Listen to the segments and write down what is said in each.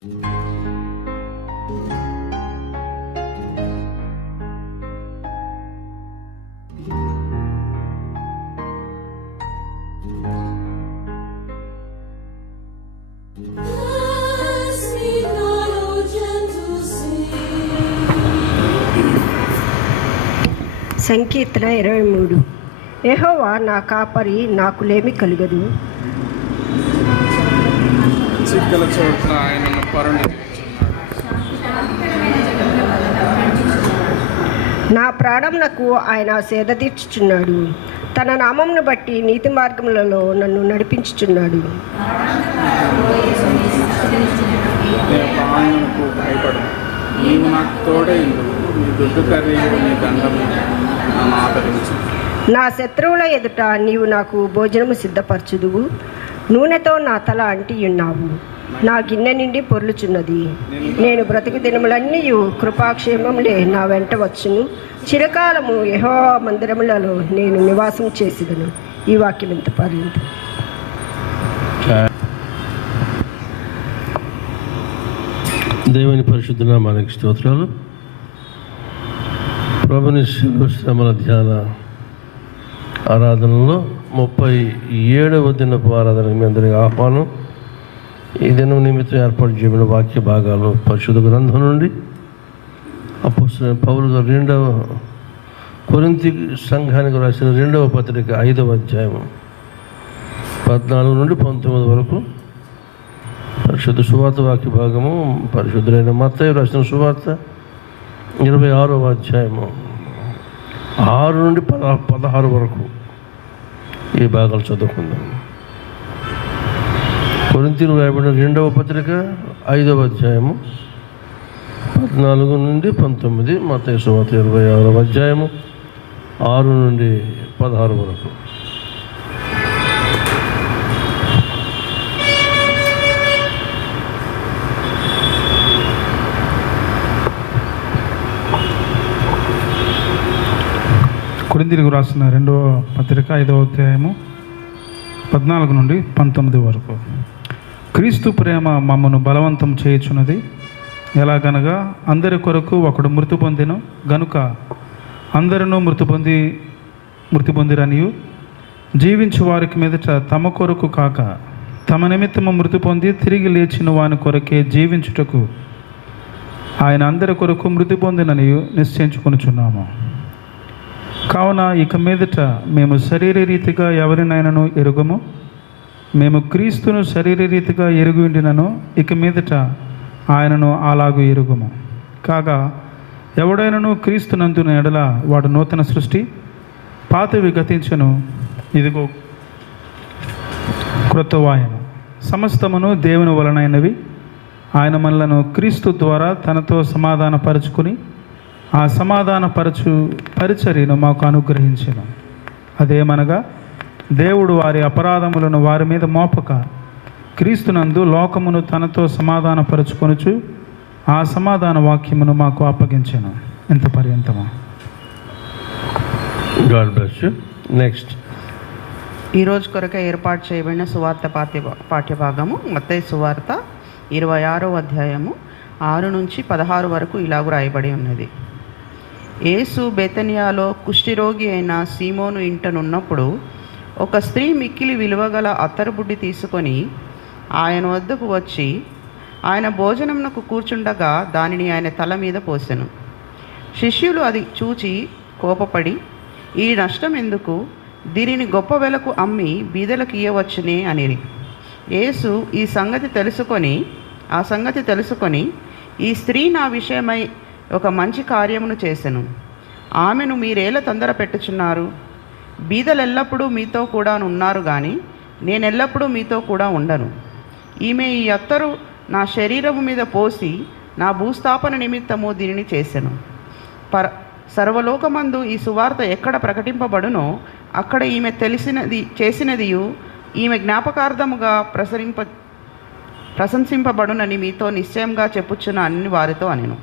సంకీర్తన 23. యెహోవా నా కాపరి, నాకు లేమి కలుగదు. చిక్కల చోట్ల ఆయనను పరుండి నా ప్రాణమునకు ఆయన సేద తీర్చుచున్నాడు. తన నామమును బట్టి నీతి మార్గములలో నన్ను నడిపించుచున్నాడు. నీ ప్రాణమునకు భయపడు, నీవు నాకు తోడై నీ దుడ్డు కర్రీయు నీ దండము నన్ను ఆదరించు. నా శత్రువుల ఎదుట నీవు నాకు భోజనము సిద్ధపరచుదువు. నూనెతో నా తల అంటియున్నావు. నా గిన్నె నిండి పొర్లుచున్నది. నేను బ్రతుకు దినములన్నీ కృపాక్షేమములే నా వెంట వచ్చును. చిరకాలము యెహోవా మందిరములలో నేను నివాసం చేసేదను. ఈ వాక్యం ఎంత పర్లేదు. దేవుని పరిశుద్ధ నామానికి స్తోత్రాలు. ప్రభుని శ్రమల ధ్యాన ఆరాధనలో 37వ దినపు ఆరాధనకు మీ అందరికీ ఆహ్వానం. ఈ దినం నిమిత్తం ఏర్పాటు చేయబడిన వాక్య భాగాలు పరిశుద్ధ గ్రంథం నుండి అపోస్తలుడైన పౌలు గారు 2వ కొరింథీ సంఘానికి రాసిన 2వ పత్రిక 5వ అధ్యాయం 14 నుండి 19 వరకు పరిశుద్ధ సువార్త వాక్య భాగము. పరిశుద్ధులైన మత్తయి రాసిన సువార్త 26వ అధ్యాయము 6 నుండి 16 వరకు ఈ భాగాలు చదువుకుందాం. కొరింథీయులకు రాయబడిన 2వ పత్రిక 5వ అధ్యాయము 14 నుండి 19, మత్తయి సువార్త 26వ అధ్యాయము 6 నుండి 16 వరకు. కొరింథీయులకు రాసిన 2వ పత్రిక 5వ అధ్యాయము 14 నుండి 19 వరకు. క్రీస్తు ప్రేమ మమ్మను బలవంతం చేయుచున్నది. ఎలాగనగా అందరి కొరకు ఒకడు మృతి పొందెను గనుక అందరూ మృతి పొందిరనియు, జీవించు వారికి మీదట తమ కొరకు కాక తమ నిమిత్తము మృతి పొంది తిరిగి లేచిన వాని కొరకే జీవించుటకు ఆయన అందరి కొరకు మృతి పొందిననియు నిశ్చయించుకొనుచున్నాము. కావున ఇక మీదట మేము శరీరరీతిగా ఎవరినైనాను ఎరుగము. మేము క్రీస్తును శరీరరీతిగా ఎరుగు ఉండినను ఇక మీదట ఆయనను అలాగూ ఎరుగుము. కాగా ఎవడైనాను క్రీస్తునందున ఎడల వాడు నూతన సృష్టి, పాతవి గతించను, ఇదిగో క్రొత్తవాయను. సమస్తమును దేవుని వలనైనవి. ఆయన మనలను క్రీస్తు ద్వారా తనతో సమాధానపరుచుకుని ఆ పరిచర్యను మాకు అనుగ్రహించెను. అదేమనగా దేవుడు వారి అపరాధములను వారి మీద మోపక క్రీస్తునందు లోకమును తనతో సమాధానపరుచుకొనుచు ఆ సమాధాన వాక్యమును మాకు అప్పగించెను. ఎంత పర్యంతమా. God bless you. నెక్స్ట్, ఈరోజు కొరకే ఏర్పాటు చేయబడిన సువార్త పాఠ్యభాగము మత్తయి సువార్త 26వ అధ్యాయము 6 నుంచి 16 వరకు ఇలాగూ రాయబడి ఉన్నది. యేసు బెతనియాలో కుష్ఠిరోగి అయిన సీమోను ఇంటనున్నప్పుడు ఒక స్త్రీ మిక్కిలి విలువగల అత్తరుబుడ్డి తీసుకొని ఆయన వద్దకు వచ్చి ఆయన భోజనమునకు కూర్చుండగా దానిని ఆయన తల మీద పోసెను. శిష్యులు అది చూచి కోపపడి, ఈ నష్టం ఎందుకు? దీనిని గొప్ప వెలకు అమ్మి బీదలకు ఇయ్యవచ్చునే అనిరి. యేసు ఆ సంగతి తెలుసుకొని ఈ స్త్రీ నా విషయమై ఒక మంచి కార్యమును చేసెను. ఆమెను మీరేలా తొందర పెట్టుచున్నారు? బీదలెల్లప్పుడూ మీతో కూడా ఉన్నారు కానీ నేనెల్లప్పుడూ మీతో కూడా ఉండను. ఈమె ఈ అత్తరు నా శరీరము మీద పోసి నా భూస్థాపన నిమిత్తము దీనిని చేసెను. సర్వలోకమందు ఈ సువార్త ఎక్కడ ప్రకటింపబడునో అక్కడ ఈమె చేసినదియు ఈమె జ్ఞాపకార్థముగా ప్రశంసింపబడునని మీతో నిశ్చయంగా చెప్పుచున్న అన్ని వారితో అనెను.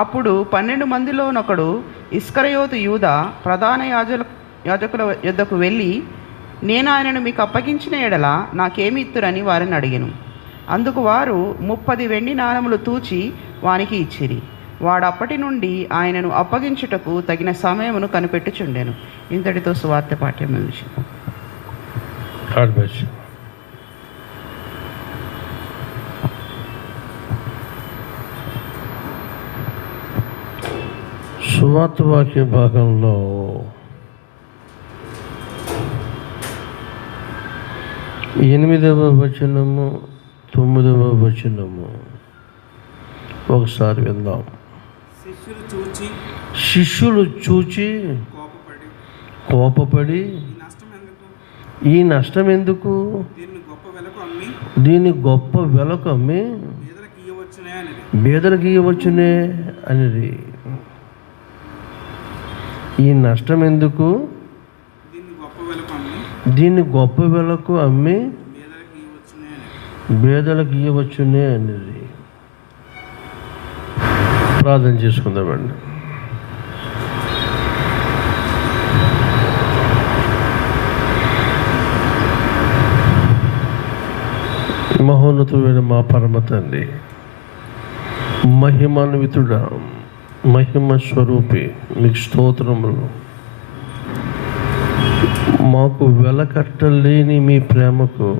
అప్పుడు 12 మందిలోనొకడు ఇస్కరియోతు యూదా ప్రధాన యాజకుల యొద్దకు వెళ్ళి, నేను ఆయనను మీకు అప్పగించిన ఎడల నాకేమి ఇత్తురని వారిని అడిగాను. అందుకు వారు 30 వెండి నాణములు తూచి వానికి ఇచ్చిరి. వాడప్పటి నుండి ఆయనను అప్పగించుటకు తగిన సమయమును కనిపెట్టుచుండెను. ఇంతటితో సువార్త పాఠ్యం ముగిసింది. సువార్త వాక్య భాగంలో ఎనిమిదవ వచనము 9వ వచనము ఒకసారి విందాం. శిష్యులు చూచి కోపపడి ఈ నష్టం ఎందుకు, దీన్ని గొప్ప వెలకు అమ్మి బేదలకు ఇవ్వచ్చునే అనేది. ఈ నష్టం ఎందుకు, దీన్ని గొప్ప వెలకు అమ్మి బేదలకు ఇవ్వచ్చునే అనేది. ప్రార్థన చేసుకుందామండి. మహోన్నతుడైన మా పరమ తండ్రి, మహిమాన్వితుడా, మహిమ స్వరూపి, మీకు స్తోత్రములు. మాకు వెలకట్టలేని మీ ప్రేమకు,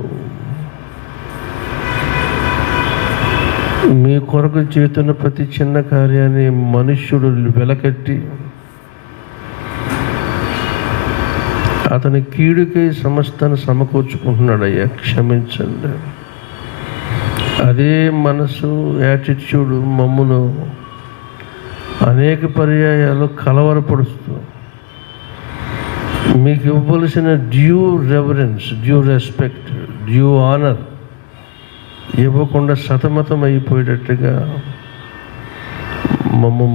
మీ కొరకు చేతున్న ప్రతి చిన్న కార్యాన్ని మనుష్యుడు వెలకట్టి అతని కీడుకై సమస్తాన్ని సమకూర్చుకుంటున్నాడు. అయ్యా క్షమించండి. అదే మనసు యాటిట్యూడ్ మమ్మును అనేక పర్యాయాలు కలవరపరుస్తూ మీకు ఇవ్వవలసిన due reverence, due respect, due honour ఇవ్వకుండా సతమతం అయిపోయేటట్టుగా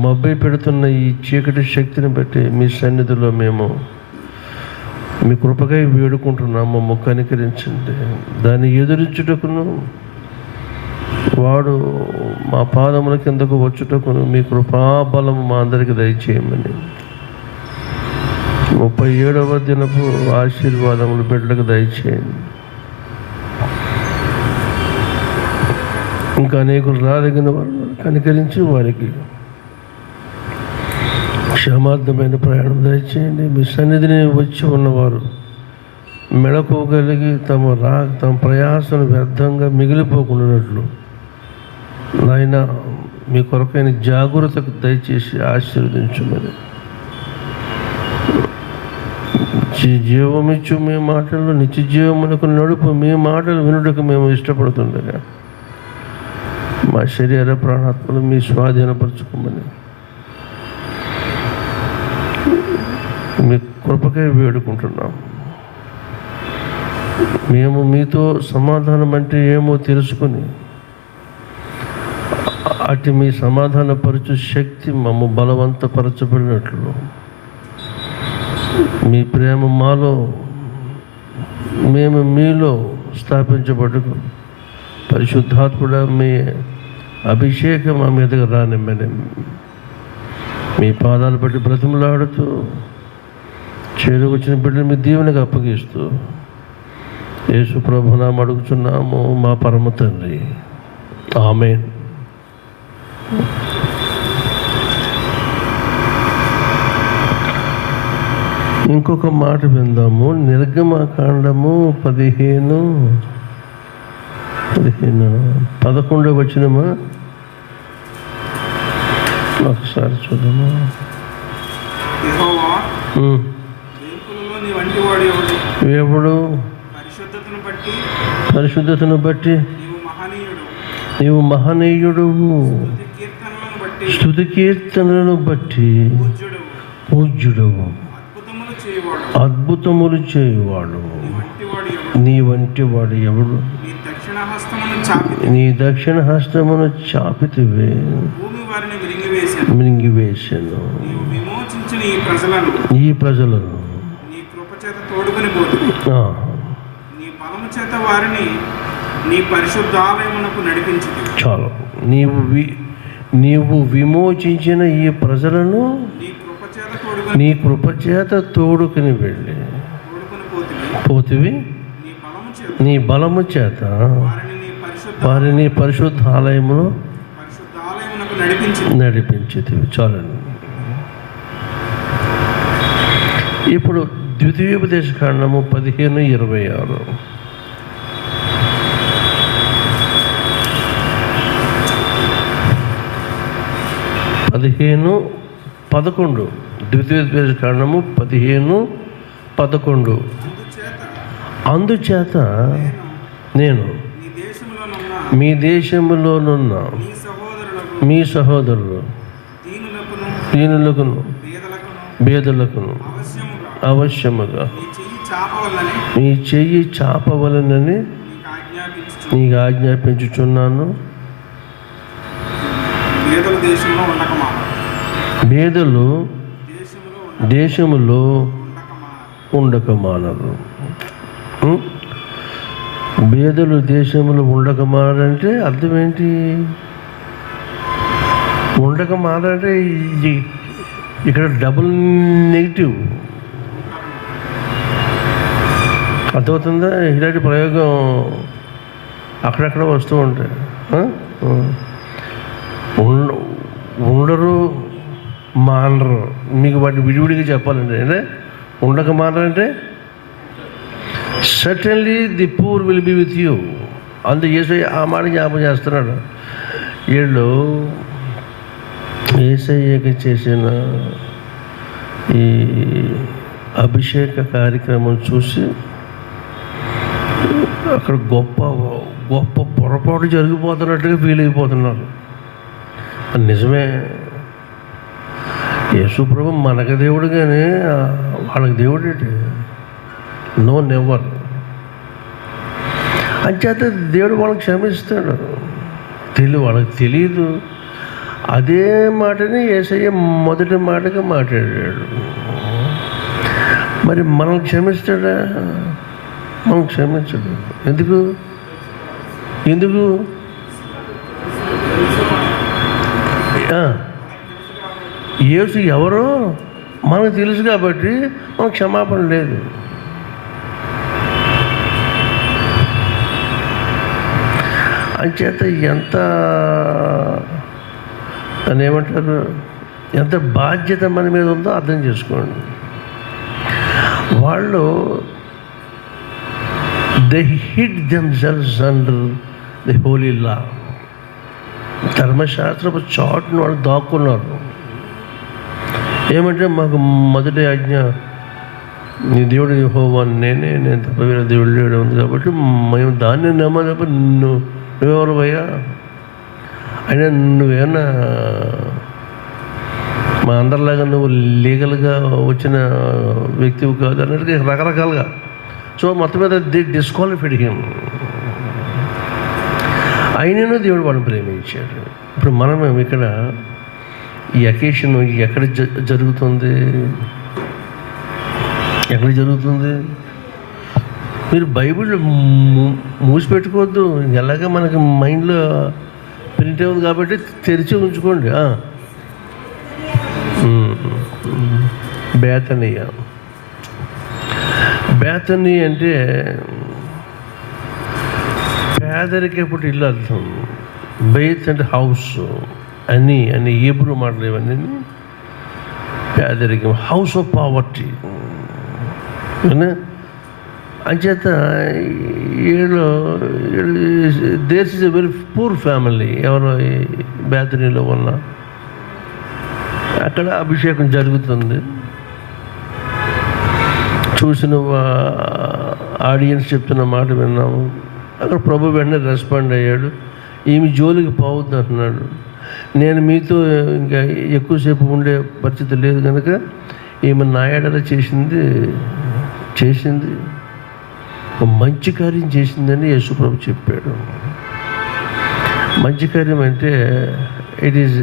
మబ్బై పెడుతున్న ఈ చీకటి శక్తిని బట్టి మీ సన్నిధిలో మేము మీ కృపకై వేడుకుంటున్నాము. మమ్మ కనికరించండి. దాన్ని ఎదురించుటకును వాడు మా పాదముల కిందకు వచ్చుటకును మీ కృపాబలము మా అందరికి దయచేయమని 37వ దినపు ఆశీర్వాదములు బిడ్డలకు దయచేయండి. ఇంకా అనేకులు రాదగిన వారు కనికరించి వారికి క్షమార్థమైన ప్రయాణం దయచేయండి. మీ సన్నిధిని వచ్చి ఉన్నవారు మెళకువగలిగి తమ ప్రయాసను వ్యర్థంగా మిగిలిపోకుండానట్లు నాయన మీ కొరకైన జాగ్రత్తకు దయచేసి ఆశీర్వదించమని, జీవమిచ్చు మీ మాటలు నిత్య జీవమునకు నడుపు మీ మాటలు వినుటకు మేము ఇష్టపడుతుండగా మా శరీర ప్రాణాత్మలు మీ స్వాధీనపరచుకోమని మీ కృపకై వేడుకుంటున్నాం. మేము మీతో సమాధానం అంటే ఏమో తెలుసుకొని అటు మీ సమాధానపరచు శక్తి మమ్మ బలవంతపరచబడినట్లు మీ ప్రేమ మాలో మేము మీలో స్థాపించబడుకు పరిశుద్ధాత్ముడా మీ అభిషేకం మా మీదకి రానిమ్మని మీ పాదాలు బట్టి బ్రతిమలాడుతూ చేరుకొచ్చిన బిడ్డలు మీ దీవెనకు అప్పగిస్తూ యేసు ప్రభునామమున అడుగుచున్నాము మా పరమ తండ్రి. ఆమేన్. ఇంకొక మాట విందాము. నిర్గమకాండము 11వ వచనమా ఒకసారి చూద్దాము. ఎవడు పరిశుద్ధతను బట్టి నీవు మహనీయుడువు, స్తుతి కీర్తనలను బట్టి పూజ్యుడవు, అద్భుతములు చేయువాడు. నీ వంటి వాడు ఎవడు? నీ దక్షిణ హస్తమును చాపితివే, మింగివేసెను ఈ ప్రజలను. చాలు. నీవు విమోచించిన ఈ ప్రజలను నీ కృపచేత తోడుకుని వెళ్ళి పోతివి. నీ బలము చేత వారిని పరిశుద్ధ ఆలయములో పరిశుద్ధాలయమునకు నడిపించితివి. చాలండి. ఇప్పుడు ద్వితీయోపదేశ కాండము 15:26. 15:11. ద్వితీయోపదేశ కాండము 15:11. అందుచేత నేను మీ దేశములోనున్న మీ సహోదరులు దీనులకును బేదలకును అవశ్యముగా మీ చెయ్యి చాపవలనని నీకు ఆజ్ఞాపించుచున్నాను. బేదలు దేశములో ఉండకమానరు. బేదలు దేశంలో ఉండకమానంటే అర్థం ఏంటి? ఉండకమానంటే ఇక్కడ డబుల్ నెగిటివ్ అర్థమవుతుందా? ఇలాంటి ప్రయోగం అక్కడక్కడ వస్తూ ఉంటాయి. ఉండరు మానరు. మీకు వాటిని విడివిడిగా చెప్పాలంటే అంటే ఉండక మానరంటే certainly the poor will be with you. అందుకే యేసయ్య ఆ మాట జ్ఞాపకం చేస్తున్నాడు. వీళ్ళు యేసయ్యకి చేసిన ఈ అభిషేక కార్యక్రమం చూసి అక్కడ గొప్ప గొప్ప పొరపాటు జరిగిపోతున్నట్టుగా ఫీల్ అయిపోతున్నారు. నిజమే, యేసుప్రభు మనకు దేవుడు కానీ వాళ్ళకి దేవుడు ఏంటి? No never. అంచేత దేవుడు వాళ్ళకి క్షమిస్తాడు. వాళ్ళకి తెలియదు. అదే మాటని యేసయ్య మొదటి మాటగా మాట్లాడాడు. మరి మనల్ని క్షమిస్తాడా? మనం క్షమించడు. ఎందుకు? యేసు ఎవరో మనకు తెలుసు కాబట్టి మనకు క్షమాపణ లేదు. అంచేత ఎంత అని ఏమంటారు, ఎంత బాధ్యత మన మీద ఉందో అర్థం చేసుకోండి. వాళ్ళు they hid themselves under the holy law. ధర్మశాస్త్రపు చాటును వాళ్ళు దాక్కున్నారు. ఏమంటే మాకు మొదటి ఆజ్ఞ నీ దేవుడు యెహోవా నేను తప్ప వేరే దేవుడు లేడు ఉంది కాబట్టి మేము దాన్ని నమ్మదప్ప నువ్వెవరు భయ్యా? అయినా నువ్వేమన్నా మా అందరిలాగా నువ్వు లీగల్గా వచ్చిన వ్యక్తివి కాదు అన్నట్టుగా రకరకాలుగా. సో మొత్తం మీద డిస్క్వాలిఫైడ్ హిమ్. అయినను దేవుడు వాళ్ళని ప్రేమించాడు. ఇప్పుడు మనం ఇక్కడ ఈ అకేషన్ ఎక్కడ జరుగుతుంది? ఎక్కడ జరుగుతుంది? మీరు బైబిల్ మూసిపెట్టుకోవద్దు. ఎలాగ మనకి మైండ్లో ప్రింట్ అవుతుంది కాబట్టి తెరిచి ఉంచుకోండి. బేతనీ అంటే పేదరికప్పుడు ఇల్లు అర్థం. బెయిత్ అంటే హౌస్ అని హీబ్రూ మాటలు ఇవన్నీ. పేదరికం, హౌస్ ఆఫ్ పావర్టీ. అంచేత వీళ్ళు there is a very poor family. ఎవరో బేతనీలో ఉన్న అక్కడ అభిషేకం జరుగుతుంది. చూసిన ఆడియన్స్ చెప్తున్న మాట విన్నాము. అక్కడ ప్రభు వెంటనే రెస్పాండ్ అయ్యాడు. ఈమె జోలికి పోవద్దు అంటున్నాడు. నేను మీతో ఇంకా ఎక్కువసేపు ఉండే పరిస్థితి లేదు కనుక ఈమె నాయడలా చేసింది ఒక మంచి కార్యం చేసిందని యేసుప్రభు చెప్పాడు. మంచి కార్యం అంటే ఇట్ ఈజ్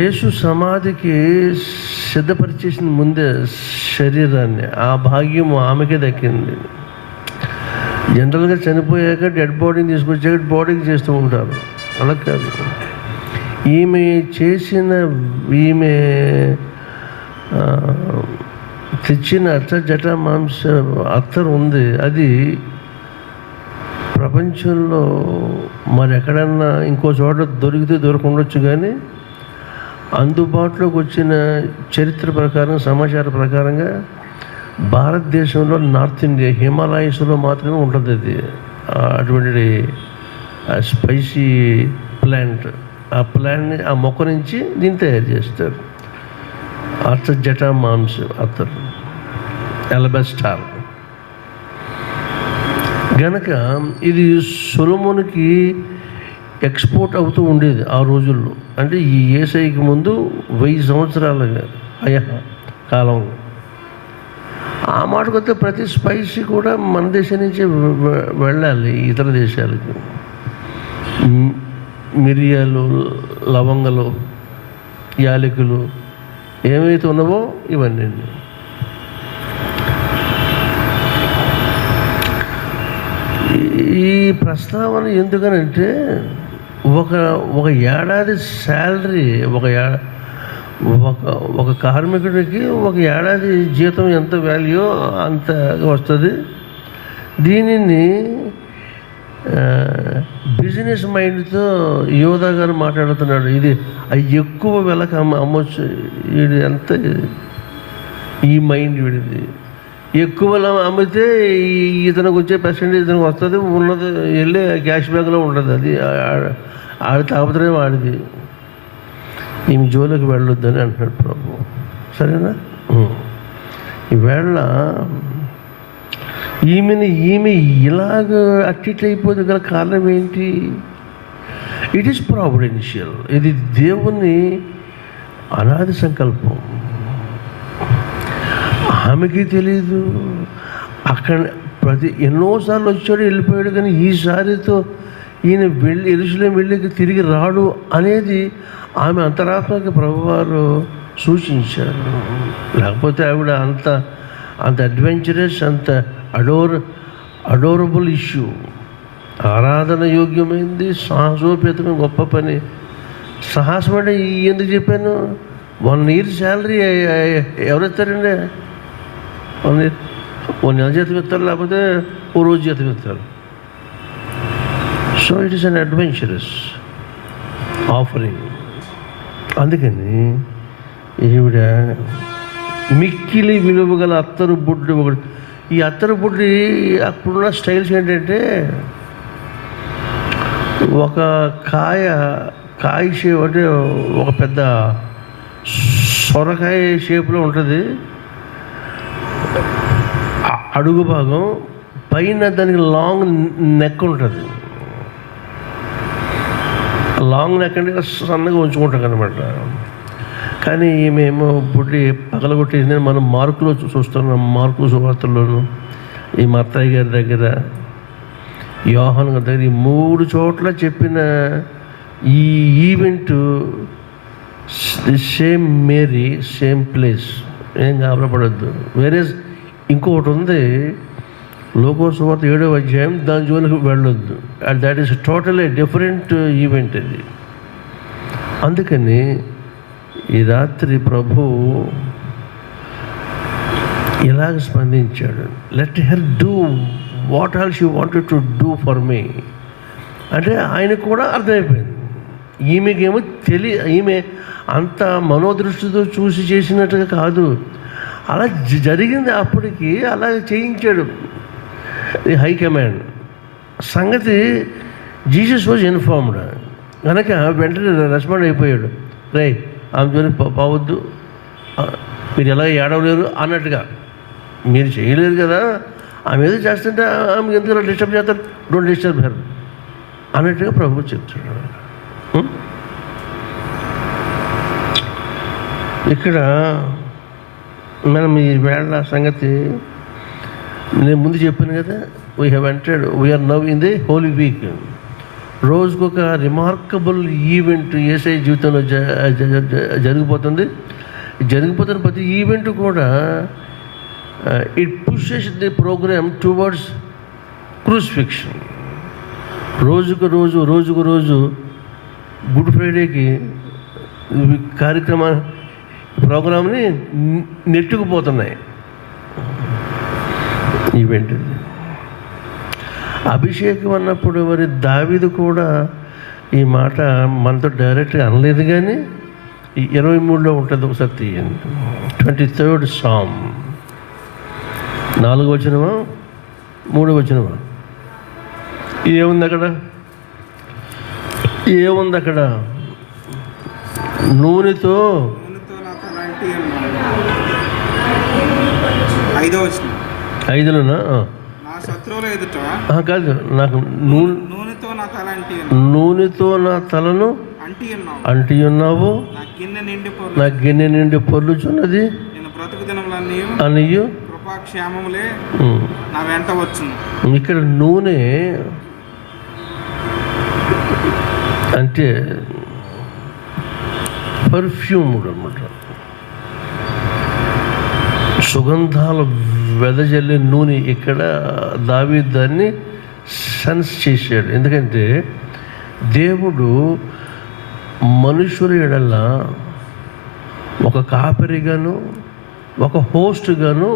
యేసు సమాధికి సిద్ధపరిచేసిన ముందే శరీరాన్ని, ఆ భాగ్యం ఆమెకే దక్కింది. జనరల్గా చనిపోయాక డెడ్ బాడీని తీసుకొచ్చాక బాడీకి చేస్తూ ఉంటారు. అలా కాదు. ఈమె తెచ్చిన జట మాంస అత్తరు ఉంది. అది ప్రపంచంలో మరి ఎక్కడన్నా ఇంకో చోట దొరికితే దొరకుండొచ్చు, కానీ అందుబాటులోకి వచ్చిన చరిత్ర ప్రకారం, సమాచార ప్రకారంగా భారతదేశంలో నార్త్ ఇండియా హిమాలయస్లో మాత్రమే ఉంటుంది అది. అటువంటి స్పైసీ ప్లాంట్, ఆ ప్లాంట్ని, ఆ మొక్క నుంచి దీన్ని తయారు చేస్తారు. జటా మాంస్ అత్తరు, ఎలబెస్టార్. గనక ఇది సొలొమోనుకి ఎక్స్పోర్ట్ అవుతూ ఉండేది ఆ రోజుల్లో. అంటే ఈ యేసయ్యకి ముందు 1000 సంవత్సరాల కాలం. ఆ మాటకొస్తే ప్రతి స్పైసీ కూడా మన దేశం నుంచి వెళ్ళాలి ఇతర దేశాలకి. మిరియాలు, లవంగలు, యాలకులు ఏమైతే ఉన్నావో ఇవన్నీ. ఈ ప్రస్తావన ఎందుకనంటే ఒక ఏడాది శాలరీ, ఒక కార్మికుడికి ఒక ఏడాది జీతం ఎంత వాల్యూ అంత వస్తుంది. దీనిని బిజినెస్ మైండ్తో యోధా గారు మాట్లాడుతున్నాడు. ఇది ఎక్కువ వెలకు అమ్మొచ్చు. ఇది ఎంత ఈ మైండ్ వీడిది. ఎక్కువ అమ్మితే ఇతనికి వచ్చే పర్సెంటేజ్ ఇతనికి వస్తుంది, ఉన్నది వెళ్ళి క్యాష్ బ్యాక్లో ఉంటుంది. అది ఆడి తాపత్రయం ఆడిది. ఈమె జోలికి వెళ్ళొద్దని అంటున్నాడు ప్రభు. సరేనా? ఈవేళ ఈమె ఇలాగ అట్టిట్లయిపోతే గల కారణం ఏంటి? It is providential. ఇది దేవుని అనాది సంకల్పం. ఆమెకి తెలీదు. అక్కడ ఎన్నోసార్లు వచ్చాడు, వెళ్ళిపోయాడు, కానీ ఈసారితో ఈయన యెరూషలేము వెళ్ళి తిరిగి రాడు అనేది ఆమె అంతరాత్మకి ప్రభువారు సూచించారు. లేకపోతే ఆవిడ అంత అడ్వెంచరస్, అంత అడోరబుల్ ఇష్యూ, ఆరాధన యోగ్యమైంది, సాహసోపేతమైన గొప్ప పని. సాహసం అంటే ఎందుకు చెప్పాను? 1 year శాలరీ ఎవరు ఇస్తారండి? 1 year, 1 నెల జీతం ఇస్తారు, లేకపోతే ఓ రోజు జీతం ఇస్తారు. So it is an adventurous offering. అందుకని ఈవిడ మిక్కిలి విలువ గల అత్తరు బుడ్డి ఒకటి. ఈ అత్తరు బుడ్డి అప్పుడున్న స్టైల్స్ ఏంటంటే ఒక కాయ షేప్, అంటే ఒక పెద్ద సొరకాయ షేప్లో ఉంటుంది అడుగు భాగం. పైన దానికి లాంగ్ నెక్ ఉంటుంది. లాంగ్ నెక్ అంటే సన్నగా ఉంచుకుంటాం అనమాట. కానీ మేము బుడ్డి పగలగొట్టేసింది మనం మార్కులో చూస్తున్నాం. మార్కు సువార్తల్లోనూ, ఈ మత్తయి గారి దగ్గర, యోహాను గారి దగ్గర, ఈ 3 చోట్ల చెప్పిన ఈ event same Mary, same place. ఏం గాబరపడద్దు. వేరే ఇంకొకటి ఉంది, లోకో సువార్త 7వ అధ్యాయం, దాని జోలికి వెళ్ళొద్దు. And that is totally different event అది. అందుకని ఈ రాత్రి ప్రభు ఇలాగ స్పందించాడు. Let her do what all she wanted to do for me. అంటే ఆయనకు కూడా అర్థమైపోయింది. ఈమెకేమో ఈమె అంత మనోదృష్టితో చూసి చేసినట్టుగా కాదు, అలా జరిగింది. అప్పటికి అలా చేయించాడు ది హై కమాండ్. సంగతి జీసస్ వాజ్ ఇన్ఫార్మ్డ్ కనుక వెంటనే రెస్పాండ్ అయిపోయాడు. రే, ఆమె జోని పోవద్దు, మీరు ఎలా ఏడవలేరు అన్నట్టుగా. మీరు చేయలేరు కదా, ఆమె ఏదో చేస్తుంటే ఆమె ఎందుకు డిస్టర్బ్ చేస్తారు, డోంట్ డిస్టర్బ్ హెర్ అన్నట్టుగా ప్రభు చెప్తున్నాడు. ఇక్కడ మనం ఈ వేళ సంగతి నేను ముందు చెప్పాను కదా, we have entered, we're now in the Holy Week. రోజుకొక రిమార్కబుల్ ఈవెంట్ యేసయ్య జీవితంలో జరిగిపోతుంది. జరిగిపోతున్న ప్రతి ఈవెంట్ కూడా it pushes the programme towards crucifixion. రోజుకు రోజు గుడ్ ఫ్రైడేకి ప్రోగ్రామ్ని నెట్టుకుపోతున్నాయి ఈవెంట్. అభిషేకం అన్నప్పుడు మరి దావీదు కూడా ఈ మాట మనతో డైరెక్ట్గా అనలేదు, కానీ ఈ 23లో ఉంటుంది, ఒకసారి తీయండి. 23rd Psalm, 4వ వచనమా 3వ వచనమా? ఏముంది అక్కడ? నూనెతో నా తల అంటి ఉన్నాను. 5వ వచనం. 5లోనా? నా శత్రువుల ఎదుట కాదు, నాకు నూనెతో నా తల అంటి ఉన్నాను. నూనెతో నా తలను అంటి ఉన్నావు. అంటి ఉన్నావు, నా నా గిన్నె నిండి పొర్లుచున్నది నేను బ్రతుకు దినములన్నీ అనియు కృపాక్షేమములే నా వెంట వచ్చును. ఇక్కడ నూనె అంటే పర్ఫ్యూమ్డ్ అన్నమాట, సుగంధాలు వెదజల్లే నూనె. ఇక్కడ దావీదు దాన్ని సెన్స్ చేశాడు. ఎందుకంటే దేవుడు మనుషుల ఎడల ఒక కాపరిగాను ఒక హోస్ట్గాను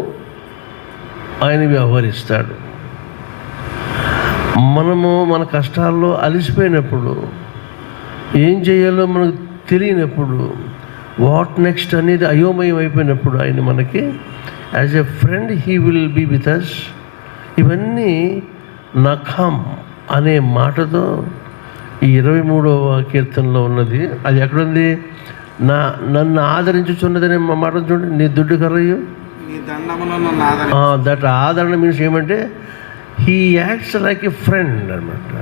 ఆయన వ్యవహరిస్తాడు. మనము మన కష్టాల్లో అలసిపోయినప్పుడు, ఏం చేయాలో మనకు తెలియనప్పుడు, వాట్ నెక్స్ట్ అనేది అయోమయం అయిపోయినప్పుడు ఆయన మనకి as a friend he will be with us. ఇవన్నీ నఖం అనే మాటతో ఈ 23వ కీర్తనలో ఉన్నది. అది ఎక్కడుంది? నన్ను ఆదరించుచున్నదనే మాట చూడండి. నీ దుడ్డు కర్రయ్యు దట్ ఆదరణ మీన్స్ ఏమంటే he acts like a friend అనమాట.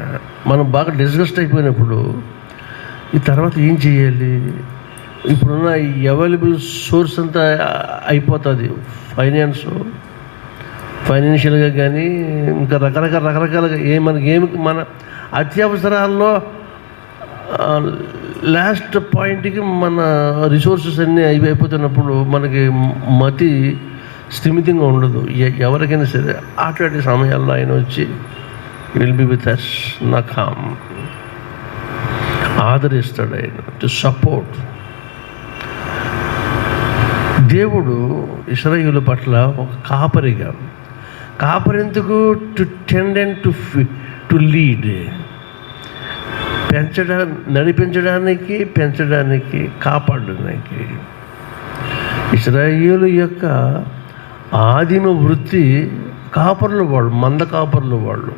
మనం బాగా డిస్గస్ట్ అయిపోయినప్పుడు ఈ తర్వాత ఏం చేయాలి, ఇప్పుడున్న అవైలబుల్ సోర్స్ అంతా అయిపోతుంది, ఫైనాన్షియల్గా కానీ ఇంకా రకరకాలుగా మన అత్యవసరాల్లో లాస్ట్ పాయింట్కి మన రిసోర్సెస్ అన్నీ అయిపోతున్నప్పుడు మనకి మతి స్థిమితంగా ఉండదు. ఎవరికైనా సరే అటువంటి సమయాల్లో ఆయన వచ్చి విల్ బి విత్ అస్ నఖాం, ఆదరిస్తాడు ఆయన, టు సపోర్ట్. దేవుడు ఇశ్రాయేలు పట్ల ఒక కాపరెందుకు? To tend and to lead, నడిపించడానికి, పెంచడానికి, కాపాడడానికి. ఇశ్రాయేలు యొక్క ఆదిమ వృత్తి కాపర్లు వాళ్ళు, మంద కాపర్లు వాళ్ళు.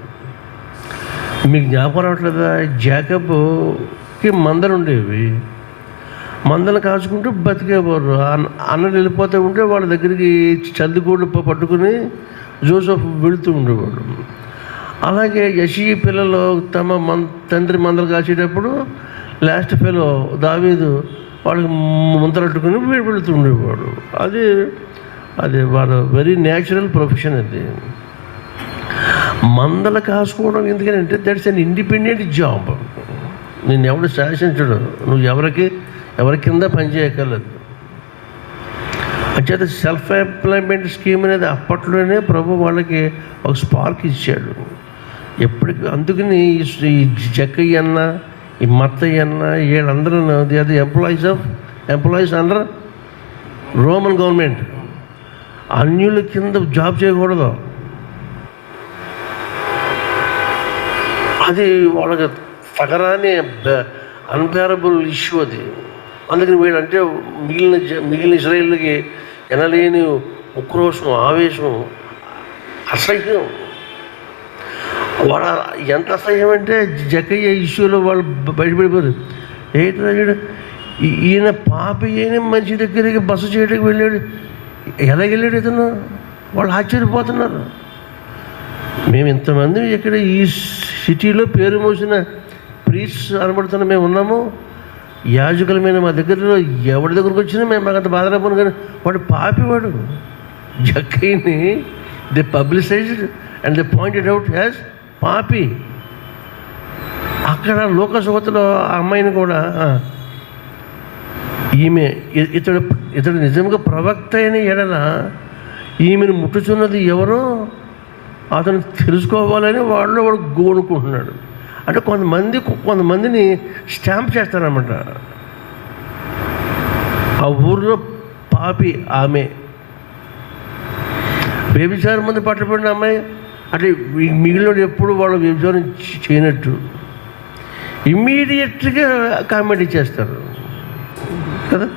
మీకు జ్ఞాపకం రావట్లేదా? జాకబ్కి మందలు ఉండేవి, మందలు కాచుకుంటూ బతికేవారు. అన్నలు వెళ్ళిపోతూ ఉంటే వాళ్ళ దగ్గరికి చల్లిగూళ్ళు పట్టుకుని జోసెఫ్ వెళుతూ ఉండేవాడు. అలాగే యెషీ పిల్లలు తమ తండ్రి మందలు కాచేటప్పుడు లాస్ట్ ఫెలో దావీదు వాళ్ళకి ముంతలట్టుకుని వెళుతూ ఉండేవాడు. అది వాళ్ళ వెరీ న్యాచురల్ ప్రొఫెషన్. అది మందలు కాసుకోవడం ఎందుకంటే దట్స్ అన్ ఇండిపెండెంట్ జాబ్. నేను ఎవడు శాసించడు, నువ్వు ఎవరి కింద పనిచేయగలదు. అంచేత సెల్ఫ్ ఎంప్లాయ్మెంట్ స్కీమ్ అనేది అప్పట్లోనే ప్రభు వాళ్ళకి ఒక స్పార్క్ ఇచ్చాడు. ఎప్పటికీ అందుకని ఈ జక్కయ్య అన్న, ఈ మత్తయ్య అన్న, వీళ్ళందరూ అది ఎంప్లాయీస్ అండర్ రోమన్ గవర్నమెంట్. అన్యుల కింద జాబ్ చేయకూడదు. అది వాళ్ళకి తగరాని అన్బేరబుల్ ఇష్యూ అది. అందుకని వీళ్ళంటే మిగిలిన ఇశ్రాయేలుకి ఎనలేని ఉక్రోషం, ఆవేశం, అసహ్యం. వాళ్ళ ఎంత అసహ్యం అంటే జక్కయ్య ఇష్యూలో వాళ్ళు బయటపడిపోరు. ఏంటంటే ఈయన పాపి అయిన మనిషి దగ్గరికి బస చేయడానికి వెళ్ళాడు, ఎలాగెళ్ళాడు ఇతను? వాళ్ళు ఆశ్చర్యపోతున్నారు. మేము ఇంతమంది ఇక్కడ ఈ సిటీలో పేరు మోసిన ప్రీస్ట్ అనబడుతున్న మేము ఉన్నాము, యాజకులమైన మా దగ్గరలో ఎవరి దగ్గరకు వచ్చినా మేము మాకు అంత బాధరాపోను. కానీ వాడు పాపివాడు. జక్కయ్యని they publicised and they pointed out as పాపి. అక్కడ లోకసువతలో ఆ అమ్మాయిని కూడా ఇతడు నిజంగా ప్రవక్త అయిన ఎడల ఈమెను ముట్టుచున్నది ఎవరో అతను తెలుసుకోవాలని వాడు గోనుకుంటున్నాడు. అంటే కొంతమందిని స్టాంప్ చేస్తారన్నమాట. ఆ ఊరిలో పాపి ఆమె, వ్యభిచారం మంది పట్టుబడిన అమ్మాయి అంటే మిగిలిన ఎప్పుడు వాళ్ళు వ్యభిచారం చేయనట్టు ఇమ్మీడియట్గా కామెంట్ చేస్తారు కదా.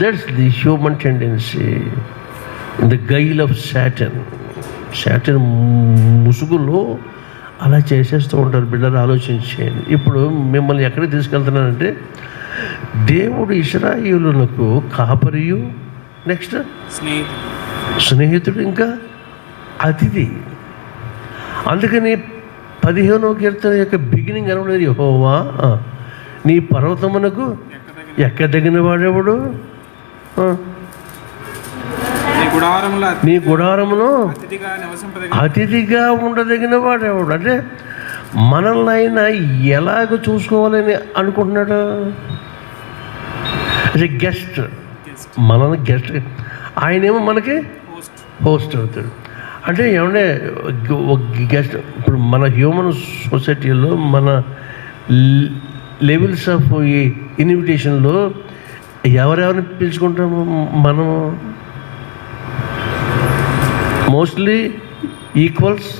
That's the human tendency in the guile of Satan ముసుగులో అలా చేసేస్తూ ఉంటారు. బిడ్డలు ఆలోచించేయండి. ఇప్పుడు మిమ్మల్ని ఎక్కడికి తీసుకెళ్తున్నానంటే దేవుడు ఇశ్రాయేలునకు కాపరియు, నెక్స్ట్ స్నేహితుడు, ఇంకా అతిథి. అందుకని 15వ కీర్తన యొక్క బిగినింగ్ అనలేదు, యెహోవా నీ పర్వతమునకు ఎక్కదగిన వాడెవడు, నీ గుడారములో అతిథిగా ఉండదగిన వాడెవడు. అంటే మనల్ని ఆయన ఎలాగ చూసుకోవాలని అనుకుంటున్నాడు? అది గెస్ట్, మనల్ని గెస్ట్, ఆయనేమో మనకి హోస్ట్ అవుతాడు. అంటే ఏమంటే గెస్ట్. ఇప్పుడు మన హ్యూమన్ సొసైటీలో మన లెవెల్స్ ఆఫ్ ఇన్విటేషన్లో ఎవరెవరిని పిలుచుకుంటాము మనము? మోస్ట్లీ ఈక్వల్స్,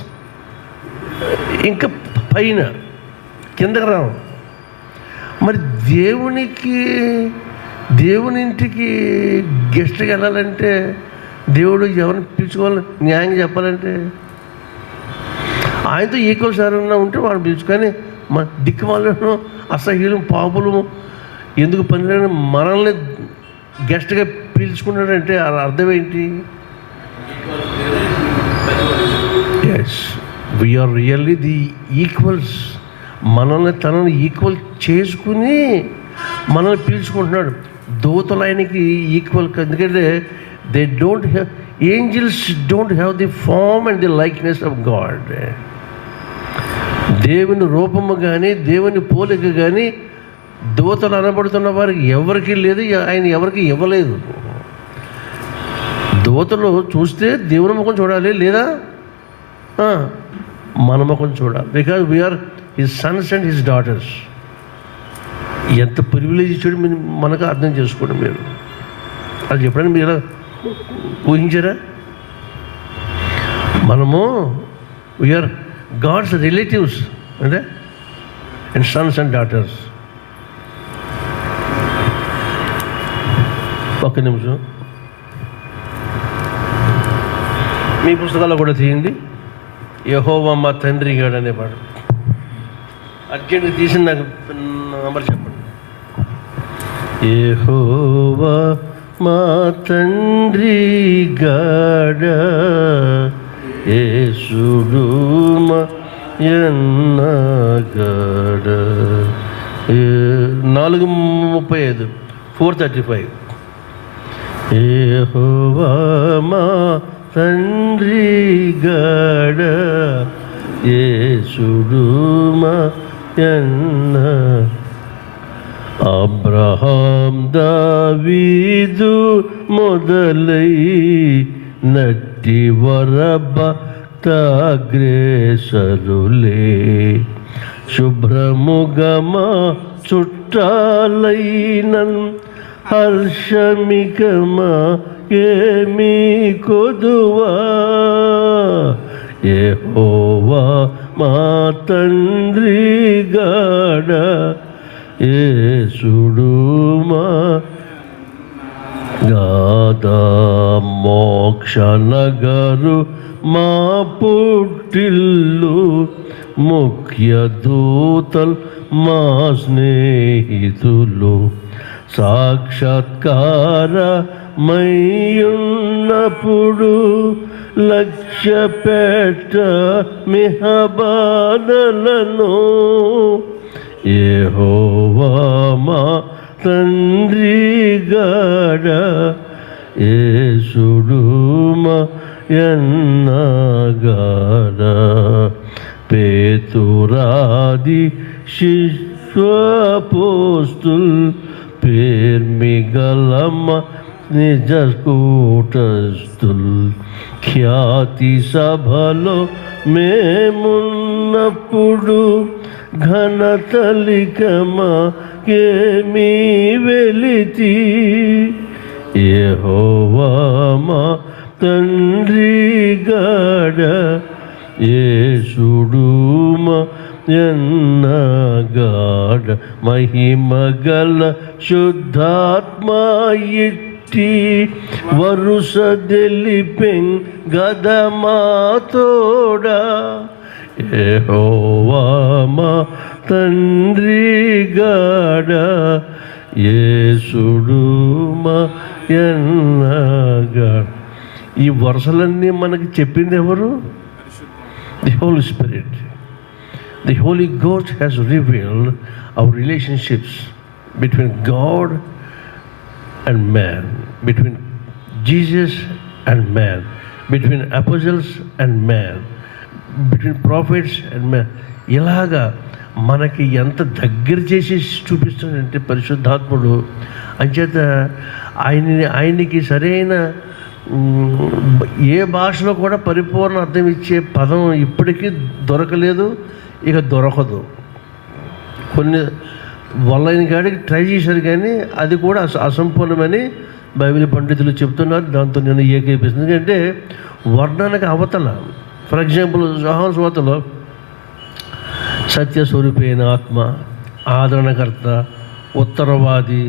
ఇంకా పైన, కిందకి రావు. మరి దేవుని ఇంటికి గెస్ట్కి వెళ్ళాలంటే, దేవుడు ఎవరిని పిలుచుకోవాలని న్యాయంగా చెప్పాలంటే ఆయనతో ఈక్వల్స్ ఎవరైనా ఉంటే వాళ్ళని పిలుచుకొని మన దిక్కుమాలను అసహ్యులు పాపులు ఎందుకు పనిలేని మనల్ని గెస్ట్గా పిలుచుకున్నాడంటే అర్థం ఏంటి? Yes, we're really the equals. మనల్ని తనని ఈక్వల్ చేసుకుని మనల్ని పిలుచుకుంటున్నాడు. దూతలు ఆయనకి ఈక్వల్, ఎందుకంటే they don't have, angels don't have the form and the likeness of God. దేవుని రూపము కానీ దేవుని పోలిక కానీ దూతలు అనబడుతున్న వారికి ఎవరికి లేదు, ఆయన ఎవరికి ఇవ్వలేదు. దూతలు చూస్తే దేవుని ముఖం చూడాలి, లేదా మన ముఖం చూడాలి. Because we're his sons and his daughters. ఎంత ప్రివిలేజ్ ఇచ్చాడు మనకు అర్థం చేసుకోండి మీరు. అది చెప్పడానికి మీరు ఎలా ఊహించారా? మనము వీఆర్ గాడ్స్ రిలేటివ్స్ అంటే అండ్ సన్స్ అండ్ డాటర్స్. ఒక్క నిమిషం మీ పుస్తకాల్లో కూడా తీయండి. యెహోవా మా తండ్రి గాడు అనే పాట అర్జెంట్గా తీసి నాకు నంబర్ చెప్పండి. యెహోవా మా తండ్రి గాడ, యేసుడు మా యన్నగాడ. 4:35 4:35. యెహోవా మా తండ్రి గాడ, యేసుడు మా యన్న. అబ్రహాం దావీదు మొదలై నట్టి వరభక్తాగ్రేసరులే, శుభ్రముగమా చుట్టాలైనన్ హర్షమికమా ఏమీ కొదువా. యెహోవా మా తండ్రి గాడ, యేసుడు మా గాదా. మోక్షనగరు మా పుట్టిల్లు, ముఖ్య దూతల్ మా స్నేహితులు, సాక్షాత్కారమయ్యున్నప్పుడు లక్ష్య పెట్ట మిహబాదలను. యెహోవా మా తండ్రి గాడ, యేసుడు మా యన్నగాడ. పేతురాది శిష్యపోస్తుల్ పేర్మిగలమ నిజ కూటస్థుల్, ఖ్యాతి సభలో మేమున్నప్పుడు ఘనతలికమా కేమీ వెలితి. యెహోవా మా తండ్రి గడ యేసుడుమ ఎన్నగాడ మహిమగల శుద్ధాత్మ ఇట్టి వరుస దెలిపెం గదమాతోడా యెహోవా మా తండ్రి గడ యేసుడు మా ఎన్నగాడ. ఈ వరుసలన్నీ మనకి చెప్పింది ఎవరు? The Holi Spirit. The Holy Ghost has revealed our relationships between God and man, between Jesus and man, between apostles and man, between prophets and man. ఇలాగా మనకి ఎంత దగ్గర చేసి చూపిస్తాడంటే పరిశుద్ధాత్ముడు. అంచేత ఆయనకి సరైన ఏ భాషలో కూడా పరిపూర్ణ అర్థం ఇచ్చే పదం ఇప్పటికీ దొరకలేదు, ఇక దొరకదు. కొన్ని వాళ్ళని కాడికి ట్రై చేశారు కానీ అది కూడా అసంపూర్ణమని బైబిల్ పండితులు చెప్తున్నారు. దాంతో నేను ఏకీపిస్తుంది. ఎందుకంటే వర్ణనకు అవతల. ఫర్ ఎగ్జాంపుల్ యోహాను సువార్తలో సత్యస్వరూపైన ఆత్మ, ఆదరణకర్త, ఉత్తరవాది,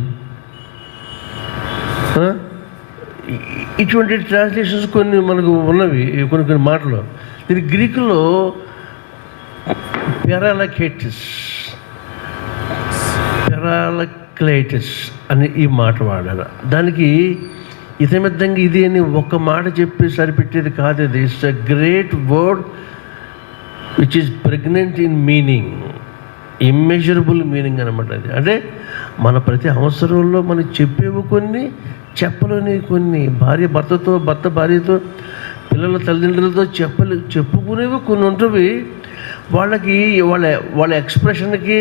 ఇటువంటి ట్రాన్స్లేషన్స్ కొన్ని మనకు ఉన్నవి, కొన్ని మాటలు. దీని గ్రీకులో పెరాలక్లైటిస్ అని ఈ మాట వాడారు. దానికి ఇతమిద్దంగా ఇది అని ఒక్క మాట చెప్పి సరిపెట్టేది కాదు. ఇది it's a great word which is pregnant in meaning, immeasurable meaning అనమాట. అది అంటే మన ప్రతి అవసరంలో మనం చెప్పేవి కొన్ని, చెప్పలేని కొన్ని, భర్త భార్యతో, పిల్లల తల్లిదండ్రులతో చెప్పుకునేవి కొన్ని ఉంటవి. వాళ్ళకి వాళ్ళ ఎక్స్ప్రెషన్కి,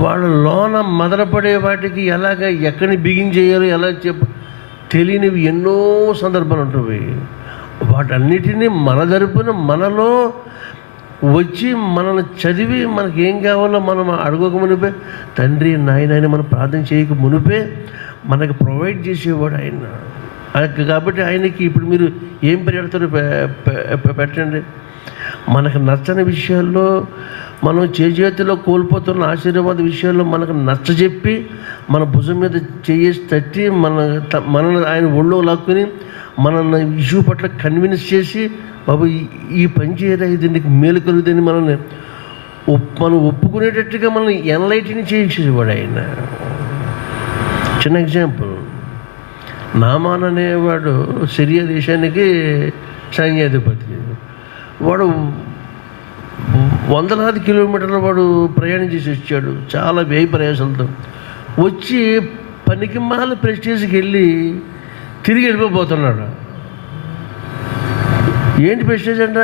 వాళ్ళ లోన మదనపడే వాటికి ఎలాగ ఎక్కడిని బిగిన్ చేయాలో ఎలా తెలియనివి ఎన్నో సందర్భాలు ఉంటాయి. వాటన్నిటినీ మన తరపున మనలో వచ్చి మనల్ని చదివి మనకి ఏం కావాలో మనం అడగక మునిపే, తండ్రి నాయన అని మనం ప్రార్థన చేయక మునిపే మనకు ప్రొవైడ్ చేసేవాడు ఆయన. కాబట్టి ఆయనకి ఇప్పుడు మీరు ఏం పెడతారో పెట్టండి. మనకు నచ్చని విషయాల్లో, మనం చేతిలో కోల్పోతున్న ఆశీర్వాద విషయాల్లో మనకు నచ్చజెప్పి మన భుజం మీద చేసి తట్టి మనల్ని ఆయన ఒళ్ళో లాక్కుని మనల్ని ఇష్యూ పట్ల కన్విన్స్ చేసి, బాబు ఈ పని చేయరా, ఇది నీకు మేలు కలుగుతుంది మనం ఒప్పుకునేటట్టుగా మనల్ని ఎన్లైటింగ్ చేయించేవాడు ఆయన. చిన్న ఎగ్జాంపుల్, నామాన్ అనేవాడు సిరియా దేశానికి సైన్యాధిపతి. వాడు వందలాది కిలోమీటర్ల వాడు ప్రయాణం చేసి వచ్చాడు, చాలా వ్యయ ప్రయాసాలతో. వచ్చి పనికి మాల ప్రెస్టేజ్కి వెళ్ళి తిరిగి వెళ్ళిపోతున్నాడు. ఏంటి ప్రెస్టేజ్ అంట?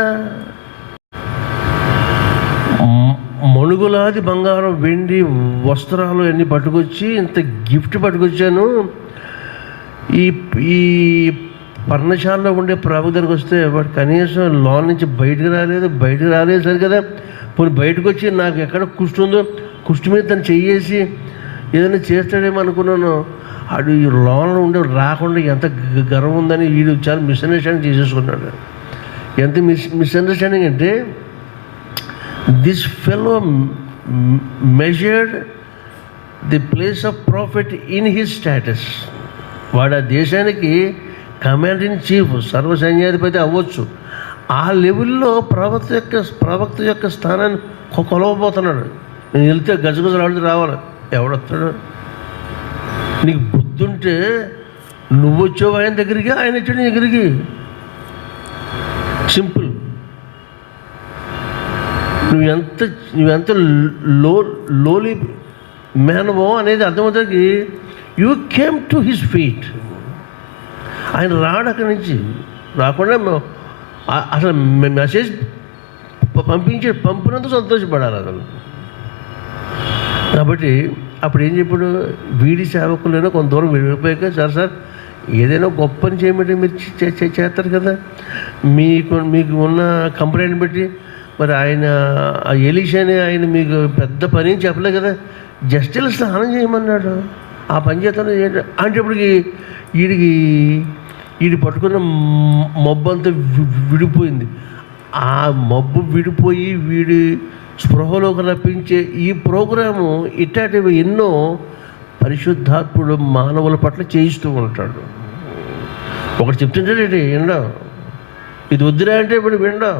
మణుగులాది బంగారం, వెండి, వస్త్రాలు అన్నీ పట్టుకొచ్చి, ఇంత గిఫ్ట్ పట్టుకొచ్చాను. ఈ పర్ణశాలలో ఉండే ప్రభు దగ్గరికి వస్తే వాడు కనీసం లోన్ నుంచి బయటకు రాలేదు సరి కదా. పోనీ బయటకు వచ్చి నాకు ఎక్కడ కుష్టి ఉందో కుష్టి మీద తను చెయ్యేసి ఏదైనా చేస్తాడేమో అనుకున్నాను. ఆడు ఈ లోన్లో ఉండే రాకుండా ఎంత గర్వం ఉందని వీడు చాలా మిస్అండర్స్టాండింగ్ చేసేసుకున్నాడు. ఎంత మిస్అండర్స్టాండింగ్ అంటే, this fellow measured the place of profit in his status. వాడు ఆ దేశానికి కమాండర్ ఇన్ చీఫ్, సర్వసైన్యాధిపతి అవ్వచ్చు. ఆ లెవెల్లో ప్రవక్త యొక్క స్థానాన్ని కొలవబోతున్నాడు. నేను వెళ్తే గజగజలాడుతూ రావాలి, ఎవడొస్తాడు? నీకు బుద్ధి ఉంటే నువ్వు వచ్చావు ఆయన దగ్గరికి, ఆయన వచ్చాడు నీ దగ్గరికి. సింపుల్. నువ్వెంత లోలీ మ్యానవో అనేది అర్థమవుతానికి you came to his feet. ఆయన రాడు అక్కడి నుంచి, రాకుండా అసలు మెసేజ్ పంపినంత సంతోషపడాలి అతను. కాబట్టి అప్పుడు ఏం చెప్పాడు, వీడి సేవకులైనా కొంత దూరం వెళ్ళిపోయాక, సార్ ఏదైనా గొప్ప పని చేయమంటే మీరు చేస్తారు కదా, మీకు ఉన్న కంప్లైంట్ బట్టి మరి ఆయన ఎలీషాని ఆయన మీకు పెద్ద పని ఏం చెప్పలేదు కదా, జస్ట్ ఇలా స్నానం చేయమన్నాడు, ఆ పని చేస్తాను అంటే ఇప్పటికి వీడికి వీడి పట్టుకున్న మబ్బు అంతా విడిపోయింది. ఆ మబ్బు విడిపోయి వీడి స్పృహలోకి రప్పించే ఈ ప్రోగ్రాము ఇట్లాంటివి ఎన్నో పరిశుద్ధాత్ముడు మానవుల పట్ల చేయిస్తూ ఉంటాడు. ఒకటి చెప్తుంటాడండి, వినడం, ఇది వద్దురా అంటే ఇప్పుడు వినడం.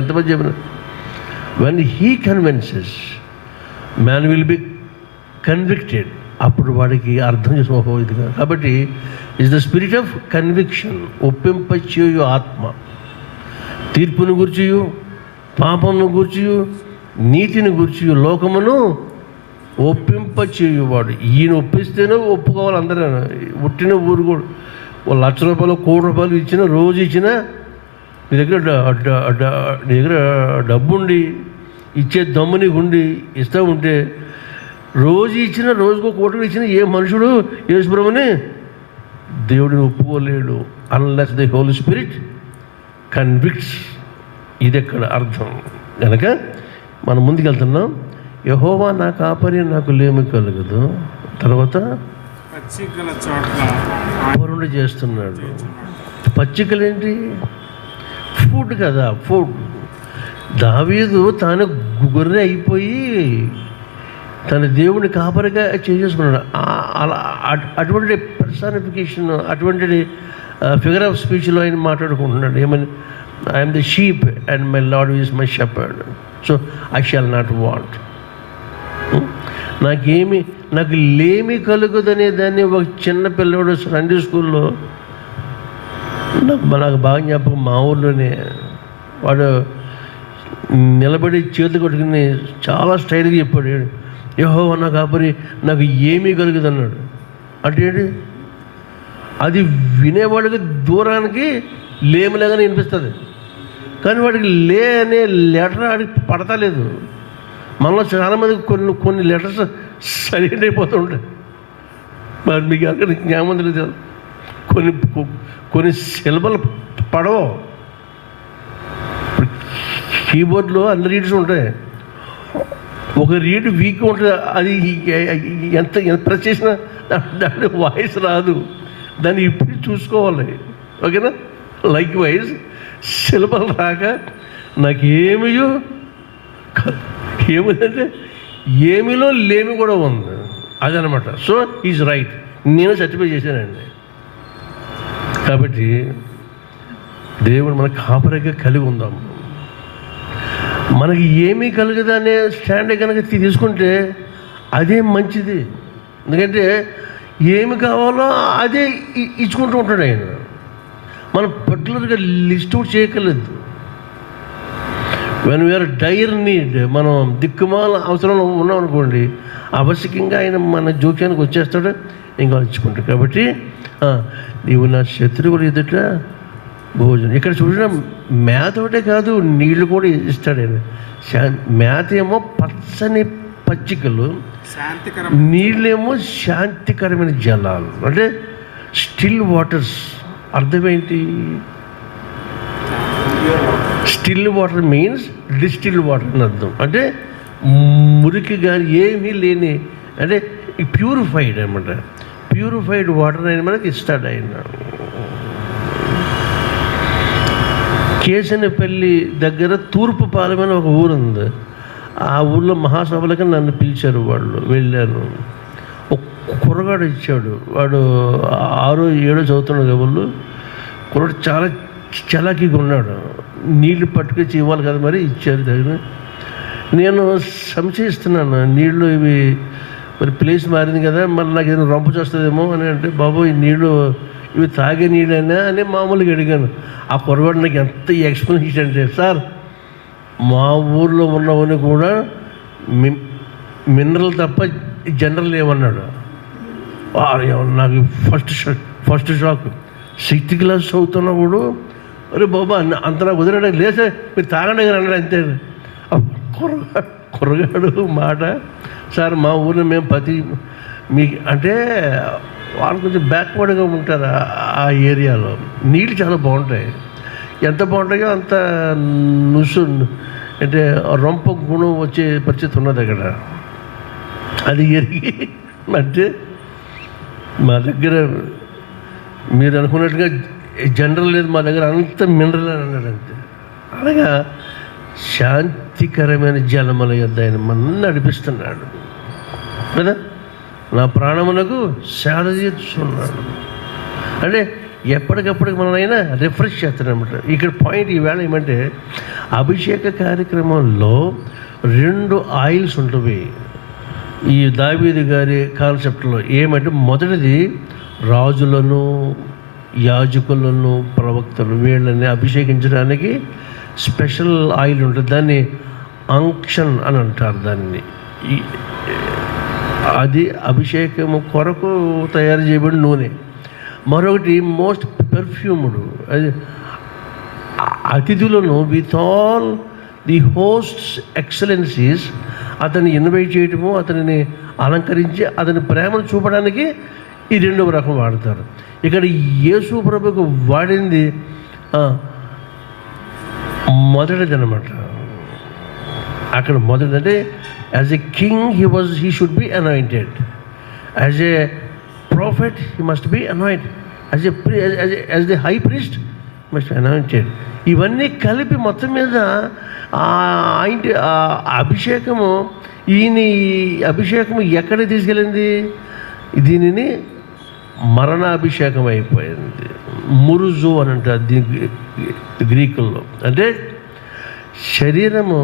ఎంతమంది చెప్పిన when he convinces man will be convicted. అప్పుడు వాడికి అర్థం చేసుకో ఇది. కాబట్టి is the spirit of conviction. ఒప్పింపచేయు ఆత్మ, తీర్పును గూర్చియు, పాపమును గూర్చియు, నీతిని గూర్చియు, లోకమును ఒప్పింపచేయువాడు. ఈయన ఒప్పిస్తేనే ఒప్పుకోవాలి అందరూ. పుట్టిన ఊరు కూడా ₹1,00,000 ₹1,00,00,000 ఇచ్చినా, రోజు ఇచ్చినా, నీ దగ్గర డబ్బుండి ఇచ్చే దమ్ము నీకు ఉండి ఇస్తూ ఉంటే, రోజు ఇచ్చినా, రోజుకో ₹1,00,00,000 ఇచ్చినా ఏ మనుషుడు యేసుప్రభుని దేవుడిని ఒప్పుకోలేడు unless the Holi spirit convicts. ఇది ఎక్కడ అర్థం కనుక మనం ముందుకెళ్తున్నాం. యెహోవా నా కాపరి, నాకు లేమి కలగదు. తర్వాత పచ్చికల చోట్ల పరుండి చేస్తున్నాడు. పచ్చికలేంటి? ఫుడ్ కదా, ఫుడ్. దావీదు తాను గొర్రె అయిపోయి తన దేవుని కాపరిగా చేసుకున్నాడు. అలా అటువంటి పర్సానిఫికేషన్, అటువంటి ఫిగర్ ఆఫ్ స్పీచ్లో ఆయన మాట్లాడుకుంటున్నాడు. ఏమని? I'm the sheep and my lord is my shepherd, so I shall not want. నాకు లేమి కలుగుదనే దాన్ని ఒక చిన్న పిల్లవాడు సండే స్కూల్లో నాకు బాగా జ్ఞాపకం. మా ఊళ్ళోనే వాడు నిలబడి చేతులు కొట్టుకుని చాలా స్టైల్గా చెప్పాడు, యెహోవా నా కాపరి, నాకు ఏమీ కలుగుదు అన్నాడు. అంటే ఏంటి? అది వినేవాడికి దూరానికి లేమిలాగానే వినిపిస్తుంది, కానీ వాడికి లే అనే లెటర్ ఆడికి పడతలేదు. మనలో చాలామంది కొన్ని లెటర్స్ సైలెంట్ అయిపోతూ ఉంటాయి. మరి మీకు అక్కడ జ్ఞాపకం తెలియదు, కొన్ని సిలబలు పడవు. కీబోర్డ్లో అన్ని రీడ్స్ ఉంటాయి, ఒక రీడ్ వీక్ ఉంటుంది. అది ఎంత ప్రెస్ చేసినా దాని వాయిస్ రాదు, దాన్ని ఇప్పుడు చూసుకోవాలి. ఓకేనా? లైక్ వైజ్ సిలబల్ రాక నాకేమియో ఏముందంటే ఏమిలో లేమి కూడా ఉంది, అదనమాట. సో ఈజ్ రైట్, నేను సర్టిఫై చేశానండి. కాబట్టి దేవుడు మనకు కాపరిగా కలిగి ఉందాం. మనకి ఏమీ కలుగుదా అనే స్టాండ్ కనుక తీసుకుంటే అదే మంచిది. ఎందుకంటే ఏమి కావాలో అదే ఇచ్చుకుంటూ ఉంటాడు ఆయన. మనం పర్టికులర్గా లిస్ట్ అవుట్ చేయగలదు. వెన్ వీఆర్ డైర్ నీడ్, మనం దిక్కుమాల అవసరంలో ఉన్నాం అనుకోండి, ఆవశ్యకంగా ఆయన మన జోక్యానికి వచ్చేస్తాడు, ఇంకా ఇచ్చుకుంటాడు. కాబట్టి నీవు నా శత్రువులు ఎదుట భోజనం. ఇక్కడ చూసిన మేత ఒకటే కాదు, నీళ్లు కూడా ఇస్తాడు ఆయన. మేత ఏమో పచ్చని పచ్చికలు, నీళ్ళేమో శాంతికరమైన జలాలు, అంటే స్టిల్ వాటర్స్. అర్థమేంటి? Still water means distil water అని అర్థం. అంటే మురికి కానీ ఏమీ లేని, అంటే ప్యూరిఫైడ్ అనమాట. ప్యూరిఫైడ్ వాటర్ అయిన మనకి ఇస్తాడు ఆయన. కేసనపల్లి దగ్గర తూర్పు పాలెమని ఒక ఊరు ఉంది. ఆ ఊళ్ళో మహాసభలకి నన్ను పిలిచారు, వాళ్ళు వెళ్ళాను. ఒక కుర్రగాడు ఇచ్చాడు, వాడు 6వ 7వ చదువుతున్నాడు. వాళ్ళు కుర్రడు చాలా చలాకీగా ఉన్నాడు. నీళ్లు పట్టుకొచ్చి ఇవ్వాలి కదా, మరి ఇచ్చారు దగ్గర. నేను సంశయిస్తున్నాను, నీళ్ళు ఇవి మరి ప్లేస్ మారింది కదా, మళ్ళీ నాకు ఏదైనా రంపు చేస్తుందేమో అని. అంటే బాబు ఈ నీళ్ళు ఇవి తాగే నీళ్ళైనా అని మామూలుగా అడిగాను. ఆ కుర్రవాడు నాకు ఎంత ఎక్స్ప్లెనేషన్ అంటే, సార్ మా ఊర్లో ఉన్నవన్నీ కూడా మినరల్ తప్ప జనరల్ ఏమన్నాడు. నాకు ఫస్ట్ షాక్. 6th క్లాస్ చదువుతున్నప్పుడు, అరే బాబా అంత నాకు వదిలేడు, లేసే మీరు తాగండి కదా అన్నాడు. అంతే. కుర్రగాడు మాట, సార్ మా ఊరిలో మేము మీకు అంటే వాళ్ళు కొంచెం బ్యాక్వర్డ్గా ఉంటారు ఆ ఏరియాలో. నీళ్ళు చాలా బాగుంటాయి, ఎంత బాగుంటాయో అంత నుసు, అంటే రొంప గుణం వచ్చే పరిస్థితి ఉన్నది అక్కడ. అది ఎరిగి అంటే మా దగ్గర మీరు అనుకున్నట్టుగా జనరల్ లేదు, మా దగ్గర అంత మినరల్ అని అన్నాడు అంతే. అనగా శాంతికరమైన జలముల యొద్ద ఆయన మన నడిపిస్తున్నాడు కదా. నా ప్రాణమునకు సేద తీర్చున్నాడు అంటే ఎప్పటికప్పటికి మనల్ని రిఫ్రెష్ చేస్తాడు అనమాట. ఇక్కడ పాయింట్ ఈవేళ ఏమంటే అభిషేక కార్యక్రమంలో 2 ఆయిల్స్ ఉంటుంది ఈ దావీదు గారి కాన్సెప్ట్లో. ఏమంటే మొదటిది రాజులను, యాజకులను, ప్రవక్తలు వీళ్ళని అభిషేకించడానికి స్పెషల్ ఆయిల్ ఉంటుంది. దాన్ని అంక్షన్ అని అంటారు దాన్ని. అది అభిషేకము కొరకు తయారు చేయబడిన నూనె. మరొకటి మోస్ట్ పెర్ఫ్యూమ్డ్, అది అతిథులను with all the hosts excellencies అతన్ని ఇన్వైట్ చేయటము, అతనిని అలంకరించి అతని ప్రేమను చూపడానికి ఈ 2వ రకం వాడతారు. ఇక్కడ యేసు ప్రభుకు వాడింది మొదటిది అనమాట. అక్కడ మొదటిది అంటే as a king he should be anointed, as a prophet he must be anointed, as the high priest must be anointed. ఇవన్నీ కలిపి మొత్తం మీద అభిషేకము, అభిషేకము ఎక్కడ తీసుకెళ్ళింది? దీనిని మరణాభిషేకం అయిపోయింది. మురుజు అని అంటారు దీని గ్రీకుల్లో. అంటే శరీరము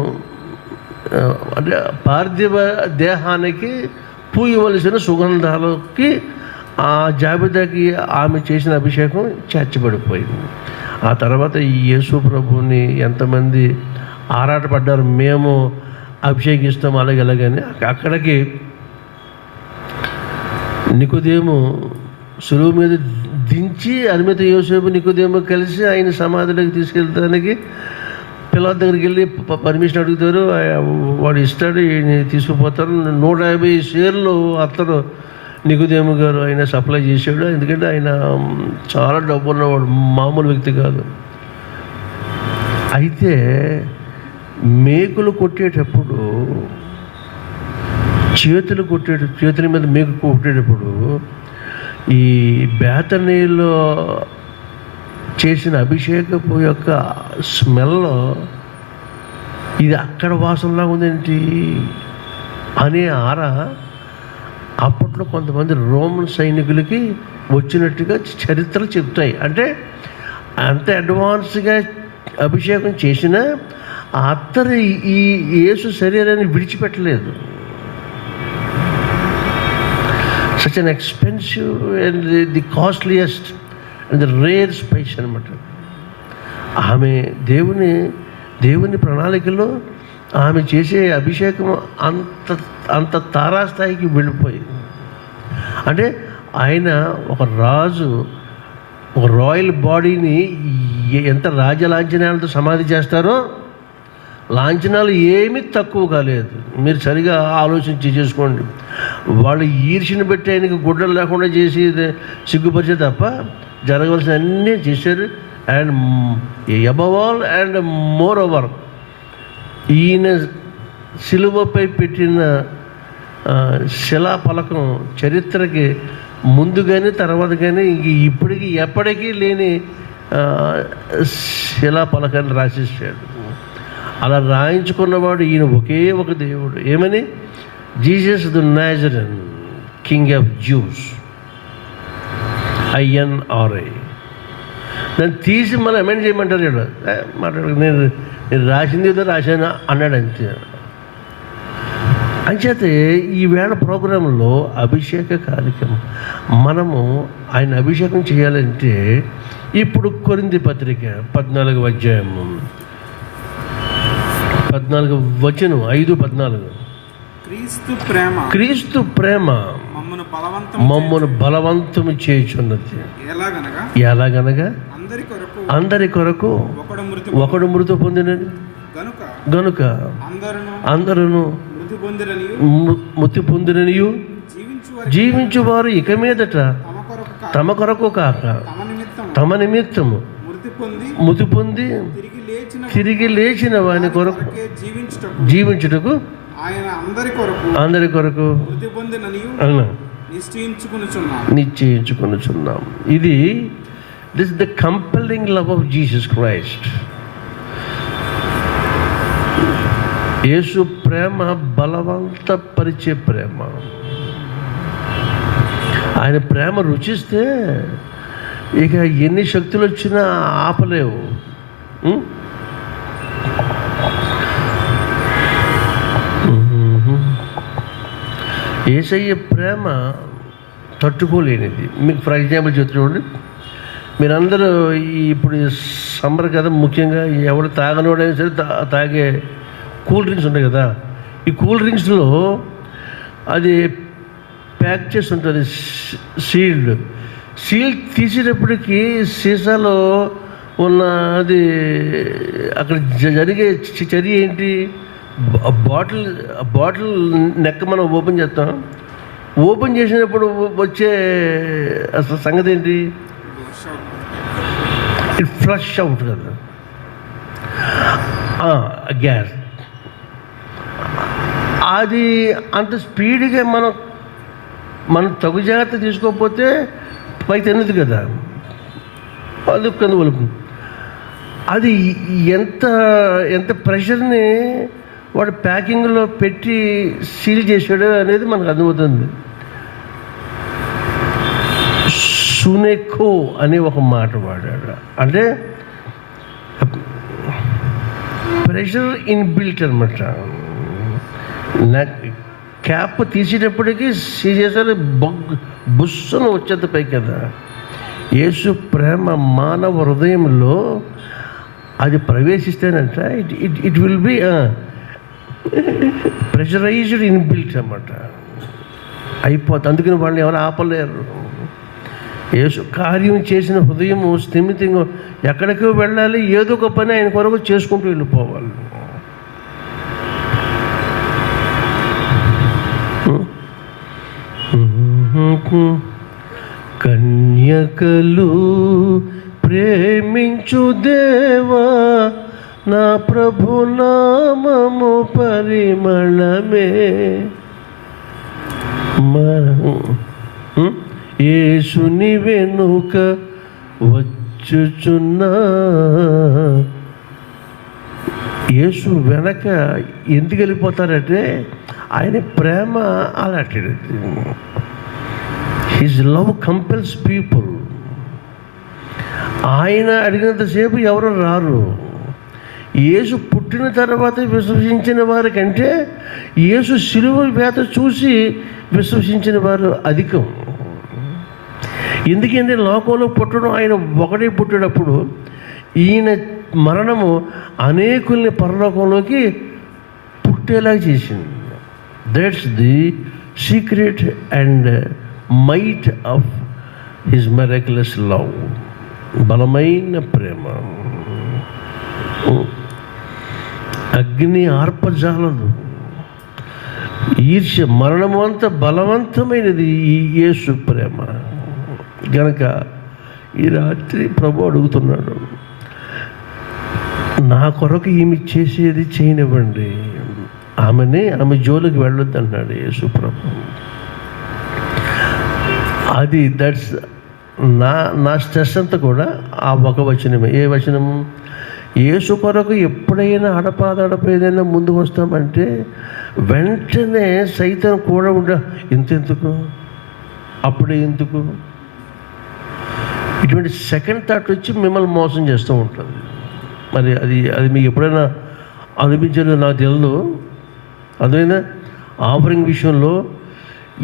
అంటే పార్థివ దేహానికి పూయవలసిన సుగంధాలకి ఆ జాబితాకి ఆమె చేసిన అభిషేకం చేర్చబడిపోయింది. ఆ తర్వాత ఈ యేసు ప్రభుని ఎంతమంది ఆరాటపడ్డారు, మేము అభిషేకిస్తాం అలాగని. అక్కడికి నికోదేము సులువు మీద దించి అరిమత యోసేపు నికోదేము కలిసి ఆయన సమాధిలోకి తీసుకెళ్ళడానికి పిల్లల దగ్గరికి వెళ్ళి పర్మిషన్ అడుగుతారు. వాడు ఇస్తాడు, తీసుకుపోతారు. 150 షేర్లు అతను నికోదేము గారు ఆయన సప్లై చేశాడు. ఎందుకంటే ఆయన చాలా డబ్బు ఉన్నవాడు, మామూలు వ్యక్తి కాదు. అయితే మేకులు కొట్టేటప్పుడు చేతుల మీద మేకు కొట్టేటప్పుడు ఈ బేతనీలో చేసిన అభిషేకపు యొక్క స్మెల్ ఇది అక్కడ వాసనలా ఉందేంటి అనే అప్పట్లో కొంతమంది రోమన్ సైనికులకి వచ్చినట్టుగా చరిత్రలు చెప్తాయి. అంటే అంత అడ్వాన్స్గా అభిషేకం చేసిన అత్తరు ఈ యేసు శరీరాన్ని విడిచిపెట్టలేదు. Such an expensive and the costliest and the rare spice అనమాట. ఆమె దేవుని ప్రణాళికలో ఆమె చేసే అభిషేకం అంత తారాస్థాయికి వెళ్ళిపోయింది. అంటే ఆయన ఒక రాజు, ఒక రాయల్ బాడీని ఎంత రాజ్యలాంఛనాలతో సమాధి చేస్తారో లాంఛనాలు ఏమీ తక్కువ కాలేదు. మీరు సరిగా ఆలోచించి చేసుకోండి. వాళ్ళు ఈర్ష్యను బట్టి ఆయనకి గుడ్డలు లేకుండా చేసి సిగ్గుపరిచే తప్ప జరగవలసిన అన్నీ చేశారు. And above all and more over ఈయన సిలువపై పెట్టిన శిలాఫలకం చరిత్రకి ముందు కానీ తర్వాత కానీ ఇప్పటికీ ఎప్పటికీ లేని శిలాఫలకాన్ని రాసేసాడు. అలా రాయించుకున్నవాడు ఈయన ఒకే ఒక దేవుడు. ఏమని? Jesus the Nazarene, king of Jews, INRA. దాన్ని తీసి మళ్ళీ అమెండ్ చేయమంటారు. ఇక్కడ మాట్లాడు, నేను రాసింది ఏదో రాశాను అన్నాడు అంతే. అంచేతే ఈవేళ ప్రోగ్రాంలో అభిషేక కార్యక్రమం మనము ఆయన అభిషేకం చేయాలంటే ఇప్పుడు కొరింథీ పత్రిక 14వ అధ్యాయము 14వ వచనం 5:14. క్రీస్తు ప్రేమ మమ్మను బలవంతము చేయుచున్నది. ఎలాగనగా అందరి కొరకు ఒకడు మృతి పొందినని గనుక అందరూ మృతి పొందిననియు జీవించువారు ఇక మీదట తమ కొరకు కాక తమ నిమిత్తము మృతి పొంది తిరిగి లేచిన వాని కొరకు జీవించుటకు అందరి కొరకు నిశ్చయించుకొనుచున్నాం. This the compelling love of Jesus Christ. Yesu ప్రేమ బలవంతపరిచే ప్రేమ. ఆయన ప్రేమ రుచిస్తే ఇక ఎన్ని శక్తులు వచ్చినా ఆపలేవు. యేసయ్య ప్రేమ తట్టుకోలేనిది. మీకు ఫర్ ఎగ్జాంపుల్ చెప్తున్నాడు, మీరందరూ ఇప్పుడు సమ్మర్ కదా, ముఖ్యంగా ఎవరు తాగనోడైనా సరే తాగే కూల్ డ్రింక్స్ ఉంటాయి కదా. ఈ కూల్ డ్రింక్స్లో అది ప్యాక్ చేసి ఉంటుంది, సీల్ తీసేటప్పటికి సీసాలో ఉన్న అది అక్కడ జరిగే చర్య ఏంటి? బాటిల్ నెక్క మనం ఓపెన్ చేస్తాం. ఓపెన్ చేసినప్పుడు వచ్చే అసలు సంగతి ఏంటి? ఇట్ ఫ్లష్ అవుట్ కదా, గ్యాస్. అది అంత స్పీడ్గా మనం తగు జాగ్రత్త తీసుకోకపోతే పైకి తినదు కదా, అది కింద. అది ఎంత ప్రెషర్ని వాడు ప్యాకింగ్లో పెట్టి సీల్ చేశాడు అనేది మనకు అర్థమవుతుంది. సునెకో అనే ఒక మాట వాడాడు, అంటే ప్రెషర్ ఇన్బిల్ట్ అనమాట. క్యాప్ తీసేటప్పటికీ సీజేసారి బుస్సును వచ్చేది పై కదా. యేసు ప్రేమ మానవ హృదయంలో అది ప్రవేశిస్తేనంట it will be pressurised inbuilt అన్నమాట, అయిపోతుంది. అందుకని వాళ్ళని ఎవరు ఆపలేరు. యేసు కార్యం చేసిన హృదయము స్థిమితంగా ఎక్కడికో వెళ్ళాలి, ఏదో ఒక పని ఆయన కొరకు చేసుకుంటూ వెళ్ళిపోవాలి. కన్యకలు ప్రేమించు దేవా, నా ప్రభు నామము పరిమళమే. యేసుని వెనుక వచ్చుచున్నా. యేసు వెనక ఎందుకు వెళ్ళిపోతారంటే ఆయన ప్రేమ అలాంటిది. His love compels people. ఆయన అడిగినంతసేపు ఎవరు రారు. యేసు పుట్టిన తర్వాత విశ్వసించిన వారి కంటే యేసు శిలువ వేత చూసి విశ్వసించిన వారు అధికం. ఎందుకంటే లోకంలో పుట్టడం ఆయన ఒకటే పుట్టేటప్పుడు ఈయన మరణము అనేకుల్ని పరలోకంలోకి పుట్టేలా చేసింది. That's the secret and might of his miraculous love. బలమైన ప్రేమ. అగ్ని ఆర్పజాలదు. ఈర్ష్య, మరణము అంత బలవంతమైనది ఈ యేసు ప్రేమ. గనక ఈ రాత్రి ప్రభు అడుగుతున్నాడు, నా కొరకు ఈమె చేసేది చేయనివ్వండి, ఆమె జోలికి వెళ్ళొద్దు అన్నాడు యేసు ప్రభు. అది దట్స్ నా స్ట్రెస్ అంతా కూడా ఆ ఒక వచనమే. ఏ వచనము? యేసు కొరకు ఎప్పుడైనా అడపాదడపేదైనా ముందుకు వస్తామంటే వెంటనే సైతం కూడా ఇంతెందుకు, అప్పుడే ఎందుకు, ఇటువంటి సెకండ్ థాట్ వచ్చి మిమ్మల్ని మోసం చేస్తూ ఉంటుంది. మరి అది మీకు ఎప్పుడైనా అనిపించలేదు నాకు తెలియదు. అదేనా ఆఫరింగ్ విషయంలో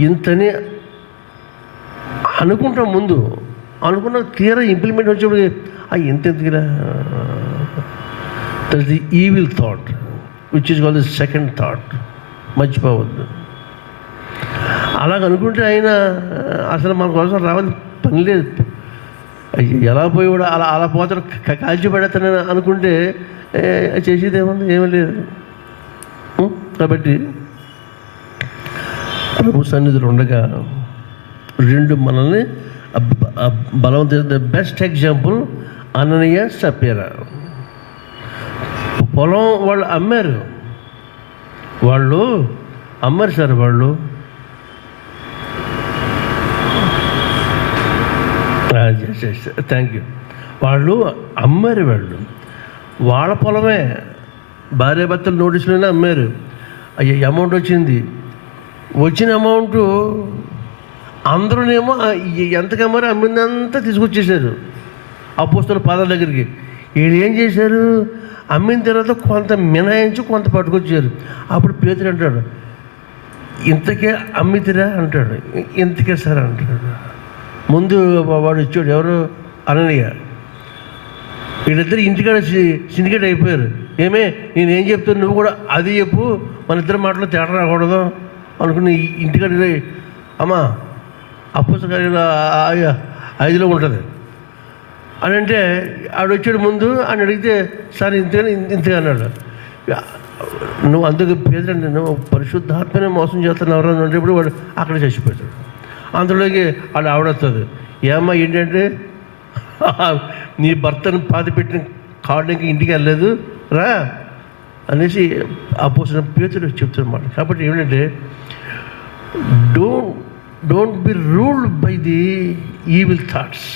ఇంతని అనుకుంటాం, ముందు అనుకున్న తీరా ఇంప్లిమెంట్ వచ్చేప్పుడు ఎంతెందుకురా. That's the evil thought which is called the second thought. మర్చిపోవద్దు. అలాగ అనుకుంటే ఆయన అసలు మన కోసం రావాలి పని లేదు. ఎలా పోయి కూడా అలా పోతాడు, కాల్చి పడతానని అనుకుంటే చేసేది ఏమీ లేదు. కాబట్టి ప్రభు సన్నిధులు ఉండగా రెండు మనల్ని బలవంత. బెస్ట్ ఎగ్జాంపుల్ అననీయ సప్పీరా. పొలం వాళ్ళు అమ్మారు సార్. వాళ్ళు థ్యాంక్ యూ. వాళ్ళు అమ్మారు, వాళ్ళ పొలమే భార్య భర్తలు నోటీసులోనే అమ్మారు. అమౌంట్ వచ్చిన అమౌంట్ అందరూనేమో ఎంతకు అమ్మారో అమ్మిందంతా తీసుకొచ్చేసారు అపోస్తలుల పాదాల దగ్గరికి. వీళ్ళు ఏం చేశారు, అమ్మిన తర్వాత కొంత మినహాయించి కొంత పట్టుకొచ్చారు. అప్పుడు పేతురు అంటాడు, ఇంతకే అమ్మితిరా అంటాడు. ఇంతకే సార్ అంటాడు. ముందు వాడు ఇచ్చాడు, ఎవరు, అననీయ. వీళ్ళిద్దరు ఇంటికాడ సిండికేట్ అయిపోయారు. నేనేం చెప్తాను నువ్వు కూడా అది చెప్పు, మన ఇద్దరు మాటలో తేడా రాకూడదు అనుకుని ఇంటికాడ అమ్మా అపుస్తకాల 5లో ఉంటుంది అని అంటే ఆడు వచ్చాడు. ముందు అని అడిగితే సార్ ఇంతగా అన్నాడు. నువ్వు అందుకు పేదండి, నువ్వు పరిశుద్ధాత్మనే మోసం చేస్తున్నావు ఎవరన్నా ఉండేప్పుడు వాడు అక్కడ చచ్చిపోతాడు. అందులోకి వాడు ఆవిడొస్తుంది, ఏమ్మా ఏంటంటే నీ భర్తను పాతిపెట్టిన కావడానికి ఇంటికి వెళ్ళలేదు రా అనేసి అపోస్తలుడైన పేతురు చెప్తున్నమాట. కాబట్టి ఏమిటంటే don't be ruled by the evil thoughts.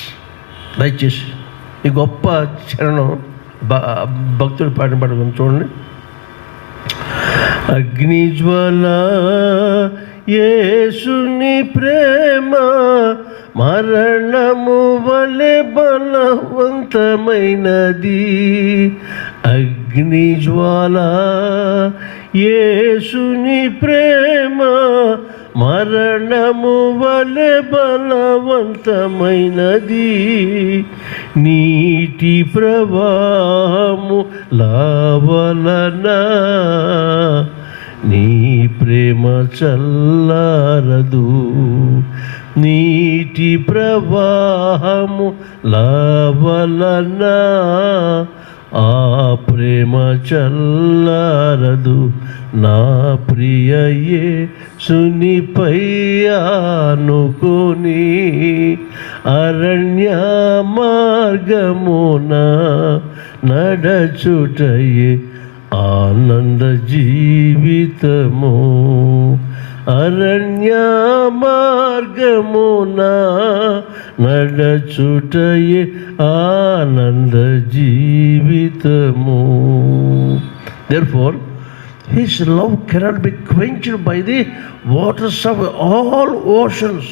దయచేసి ఈ గొప్ప చరణం భక్తుడు పాడిన పాట చూడండి. అగ్నిజ్వాల యేసుని ప్రేమ మరణము వలె బలవంతమైనది. అగ్నిజ్వాల యేసుని ప్రేమ మరణము వలె బలవంతమైనది. నీటి ప్రవాహము లావలన నీ ప్రేమ చల్లారదు. నీటి ప్రవాహము లావలన ఆ ప్రేమ చల్లారదు. నా ప్రియ యేసునిపై ఆనుకొని అరణ్య మార్గమున నడచుటయే ఆనంద జీవితము. అరణ్య మార్గమున నడచుటయే ఆనంద జీవితము. Therefore, His love cannot be quenched by the waters of all oceans.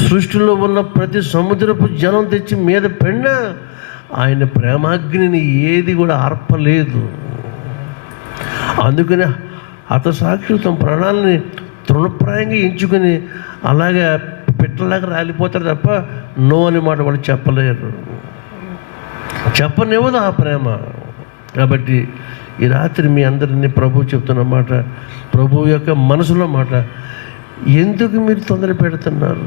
సృష్టిలో ఉన్న ప్రతి సముద్రపు జలం తెచ్చి మీద పెన్న ఆయన ప్రేమాగ్నిని ఏది కూడా ఆర్పలేదు. అందుకనే హతసాక్షులు తమ ప్రాణాలని తృణప్రాయంగా ఎంచుకొని అలాగే పిట్టలాగా రాలిపోతారు తప్ప నో అనే మాట వాళ్ళు చెప్పలేరు, చెప్పనివ్వదు ఆ ప్రేమ. కాబట్టి ఈ రాత్రి మీ అందరినీ ప్రభు చెప్తున్న మాట, ప్రభు యొక్క మనసులో మాట, ఎందుకు మీరు తొందర పెడుతున్నారు?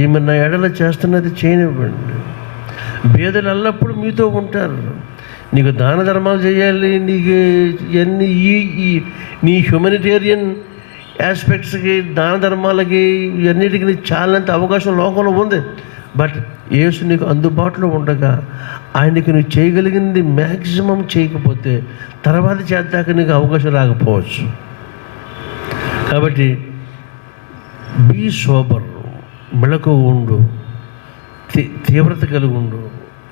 ఈమె నా ఎడల చేస్తున్నది చేయనివ్వండి. పేదలు ఎల్లప్పుడూ మీతో ఉంటారు. నీకు దాన ధర్మాలు చేయాలి, నీకు ఇవన్నీ నీ హ్యూమనిటేరియన్ ఆస్పెక్ట్స్కి, దాన ధర్మాలకి, ఇవన్నిటికీ నీకు చాలంత అవకాశం లోకంలో ఉంది. బట్ యేసు నీకు అందుబాటులో ఉండగా ఆయనకి నువ్వు చేయగలిగింది మ్యాక్సిమం చేయకపోతే తర్వాత చేద్దాక నీకు అవకాశం రాకపోవచ్చు. కాబట్టి బీ సోబర్, మెళకు ఉండు, తీవ్రత కలిగి ఉండు,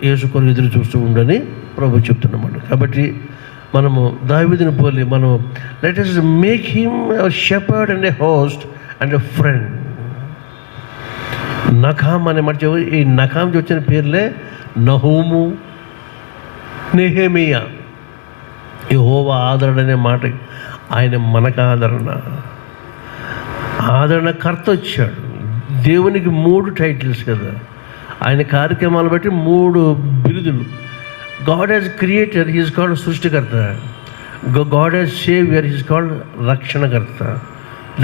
యేసు కొరకు ఎదురు చూస్తూ ఉండని ప్రభు చెప్తున్నమాట. కాబట్టి మనము దావీదుని పోలి మనం let us make him a shepherd and a host and a friend. నఖాం అనే మాట, ఈ నఖాంకి వచ్చిన పేర్లే నహూము, నెహెమియా. యెహోవా ఆదరణ అనే మాట, ఆయన మనకు ఆదరణకర్త వచ్చాడు. దేవునికి 3 టైటిల్స్ కదా, ఆయన కార్యక్రమాలు బట్టి 3 బిరుదులు. God has creator, he is called సృష్టికర్త. God has saviour, he is called రక్షణకర్త.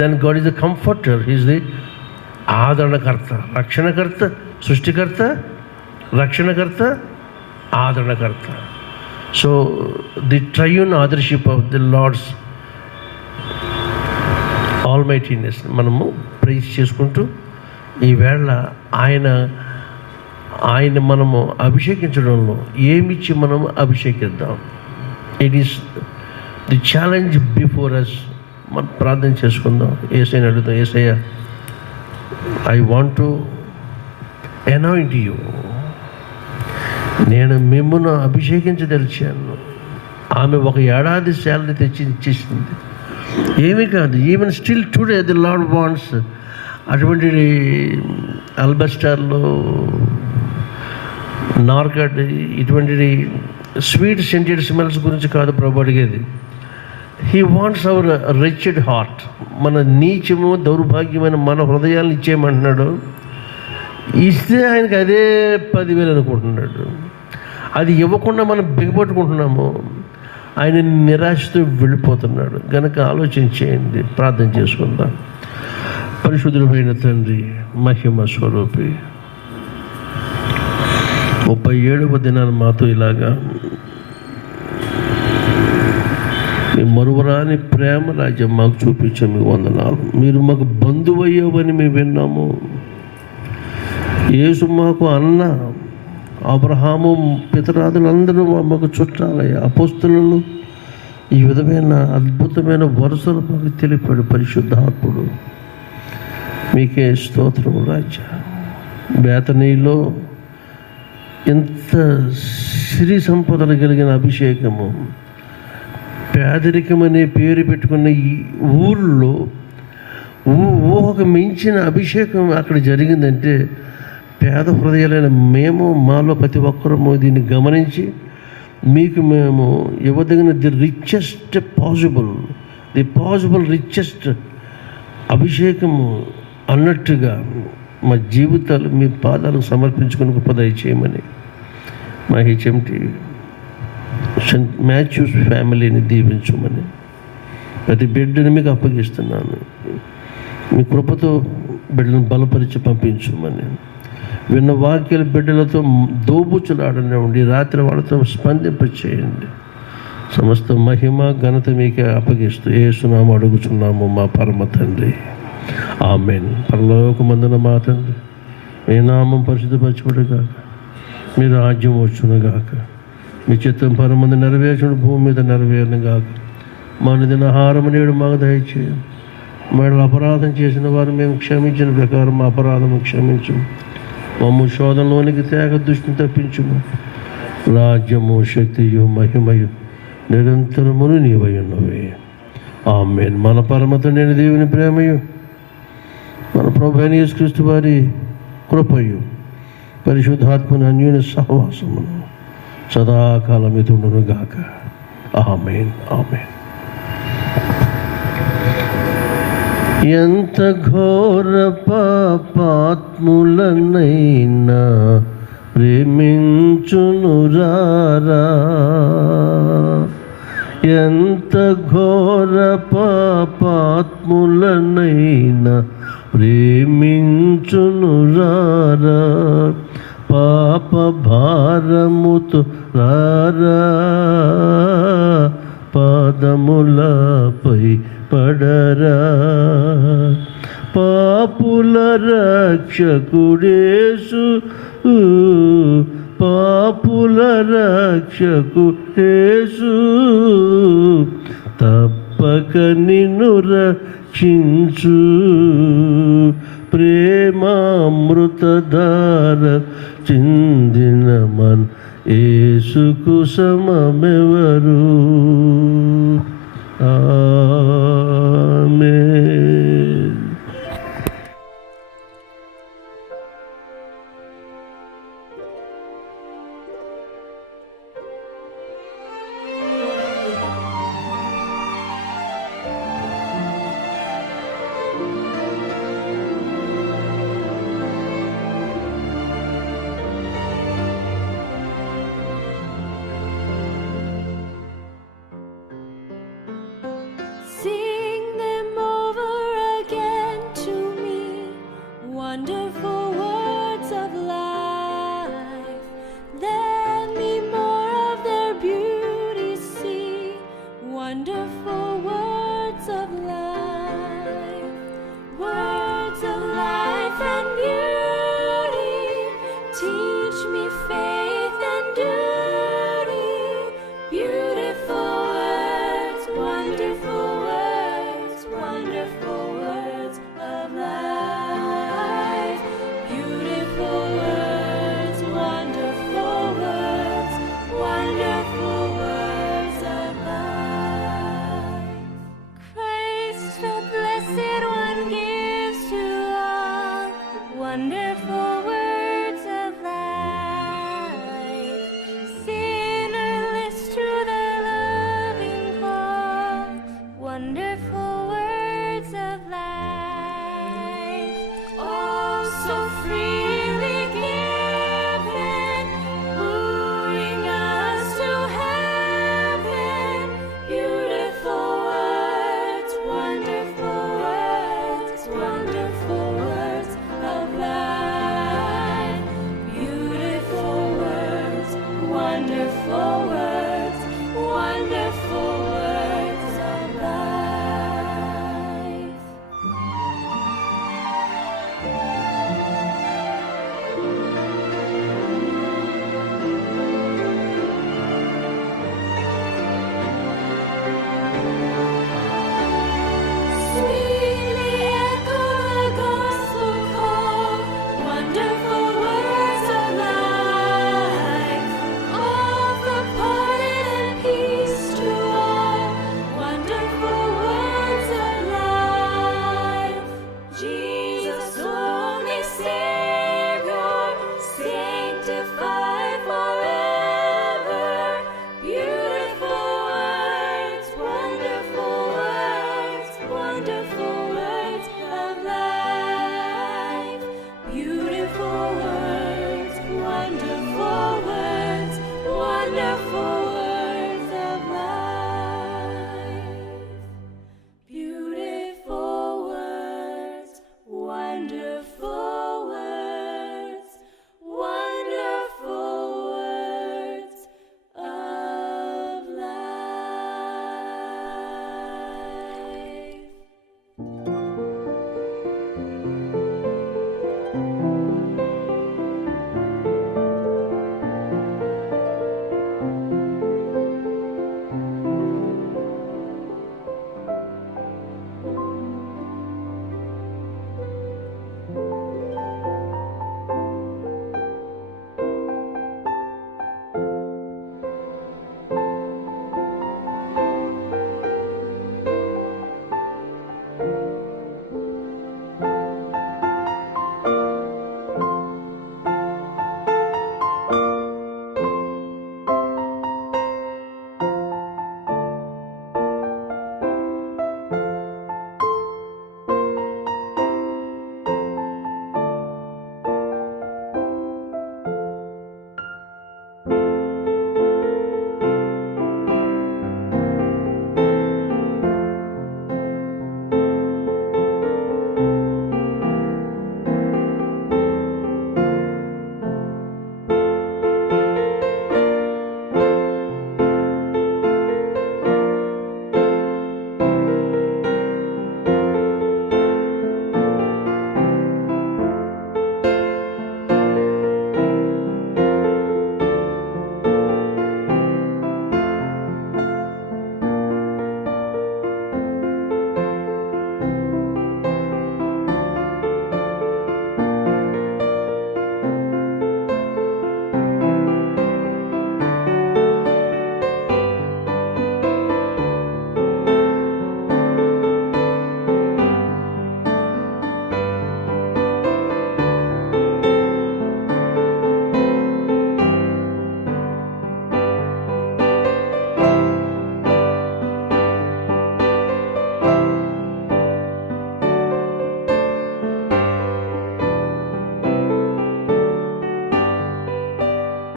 Then God is the comforter, he is the ఆదరణకర్త. రక్షణకర్త, సృష్టికర్త, రక్షణకర్త, ఆదరణకర్త. So the triune authorship of the lord's almightiness మనము ప్రైజ్ చేసుకుంటూ ఈవేళ ఆయన మనము అభిషేకించడంలో ఏమిచ్చి మనము అభిషేకిద్దాం. It is the challenge before us. మనం ప్రార్థన చేసుకుందాం, యేసయ్యని అడుగుదాం. Yesayya, I want to anoint you. నేను మిమ్మల్ని అభిషేకించదలిచాను. ఆమె 1 ఏడాది శాలరీ తెచ్చి ఇచ్చేసింది. ఏమీ కాదు. Even still today the lord wants అటువంటి అల్బస్టార్లో నార్కట్ ఇటువంటి స్వీట్ సెంటెడ్ స్మెల్స్ గురించి కాదు ప్రభు అడిగేది. He wants hour రిచెడ్ heart. మన నీచము దౌర్భాగ్యమైన మన హృదయాలను ఇచ్చేయమంటున్నాడు. ఇస్తే ఆయనకి అదే 10,000 అనుకుంటున్నాడు. అది ఇవ్వకుండా మనం బిగపట్టుకుంటున్నాము. ఆయన నిరాశతో వెళ్ళిపోతున్నాడు. కనుక ఆలోచించేయండి, ప్రార్థన చేసుకుందాం. పరిశుద్ధుడైన తండ్రి, మహిమ స్వరూపి, 37వ దినాన్ని మాతో ఇలాగా మీ మరువరాని ప్రేమ రాజ్యం మాకు చూపించే మీకు వందనాలు. మీరు మాకు బంధువయ్యావని మేము విన్నాము. యేసు మాకు అన్న, అబ్రహాము పితరాదులందరూ మాకు చుట్టాలయ్యా. అపోస్తలులు ఈ విధమైన అద్భుతమైన వరుసలు మాకు తెలిపాడు పరిశుద్ధాత్ముడు. మీకే స్తోత్రం రాజా. బేతనీలో ఎంత సిరి సంపదలు కలిగిన అభిషేకము, పేదరికం అనే పేరు పెట్టుకున్న ఈ ఊళ్ళో ఊహకు మించిన అభిషేకం అక్కడ జరిగిందంటే పేద హృదయాలైన మేము, మాలో ప్రతి ఒక్కరము దీన్ని గమనించి మీకు మేము ఇవ్వదగిన ది పాసిబుల్ రిచెస్ట్ అభిషేకము అన్నట్టుగా మా జీవితాలు మీ పాదాలకు సమర్పించుకుని గొప్ప దయచేయమని మా హెచ్ఎంటి సెయింట్ మాథ్యూస్ ఫ్యామిలీని దీవించమని ప్రతి బిడ్డని మీకు అప్పగిస్తున్నాను. మీ కృపతో బిడ్డలను బలపరిచి పంపించమని, విన్న వాక్యాల బిడ్డలతో దోబుచ్చులాడనివ్వండి. రాత్రి వాళ్ళతో స్పందింపచేయండి. సమస్త మహిమ ఘనత మీకే అప్పగిస్తూ యేసునామమున అడుగుచున్నాము మా పరమ తండ్రి, ఆమేన్. పరలోకమందున మా తండ్రి, మీ నామం పరిశుద్ధపరచబడుగాక, మీ రాజ్యం వచ్చునుగాక, మీ చిత్తం పరమందు నెరవేర్చుడు భూమి మీద నెరవేరునుగాక. మా నిదిన ఆహారము నేడు మాకు దయచేయండి. మేము అపరాధం చేసిన వారు మేము క్షమించిన ప్రకారం మా అపరాధము క్షమించము. మమ్ము శోధనలోనికి తేగ దృష్టిని తప్పించుము. రాజ్యము, శక్తియు, మహిమయు నిరంతరమును నీవై ఉన్నవే, ఆమేన్. మన పరమత నేను దేవుని ప్రేమయు, మన ప్రభు అయిన యేసుక్రీస్తు వారి కృపయు, పరిశుద్ధాత్మని అన్యోన్య సహవాసమును సదాకాలం ఎదుండును గాక, ఆమేన్, ఆమేన్. ఎంత ఘోర పాపాత్ములనైనా ప్రేమించునురారా, ఎంత ఘోర పాపాత్ములనైనా ప్రేమించునురారా, పాప భారముతో రారా, పాదములపై పడరా, పాపుల రక్షకుడేసు, పాపుల రక్షకుడేసు తప్పక నిన్ను రక్షించు. ప్రేమామృతధార చిందిన మన యేసుకు సమమెవరు, ఆమేన్. See wonderful.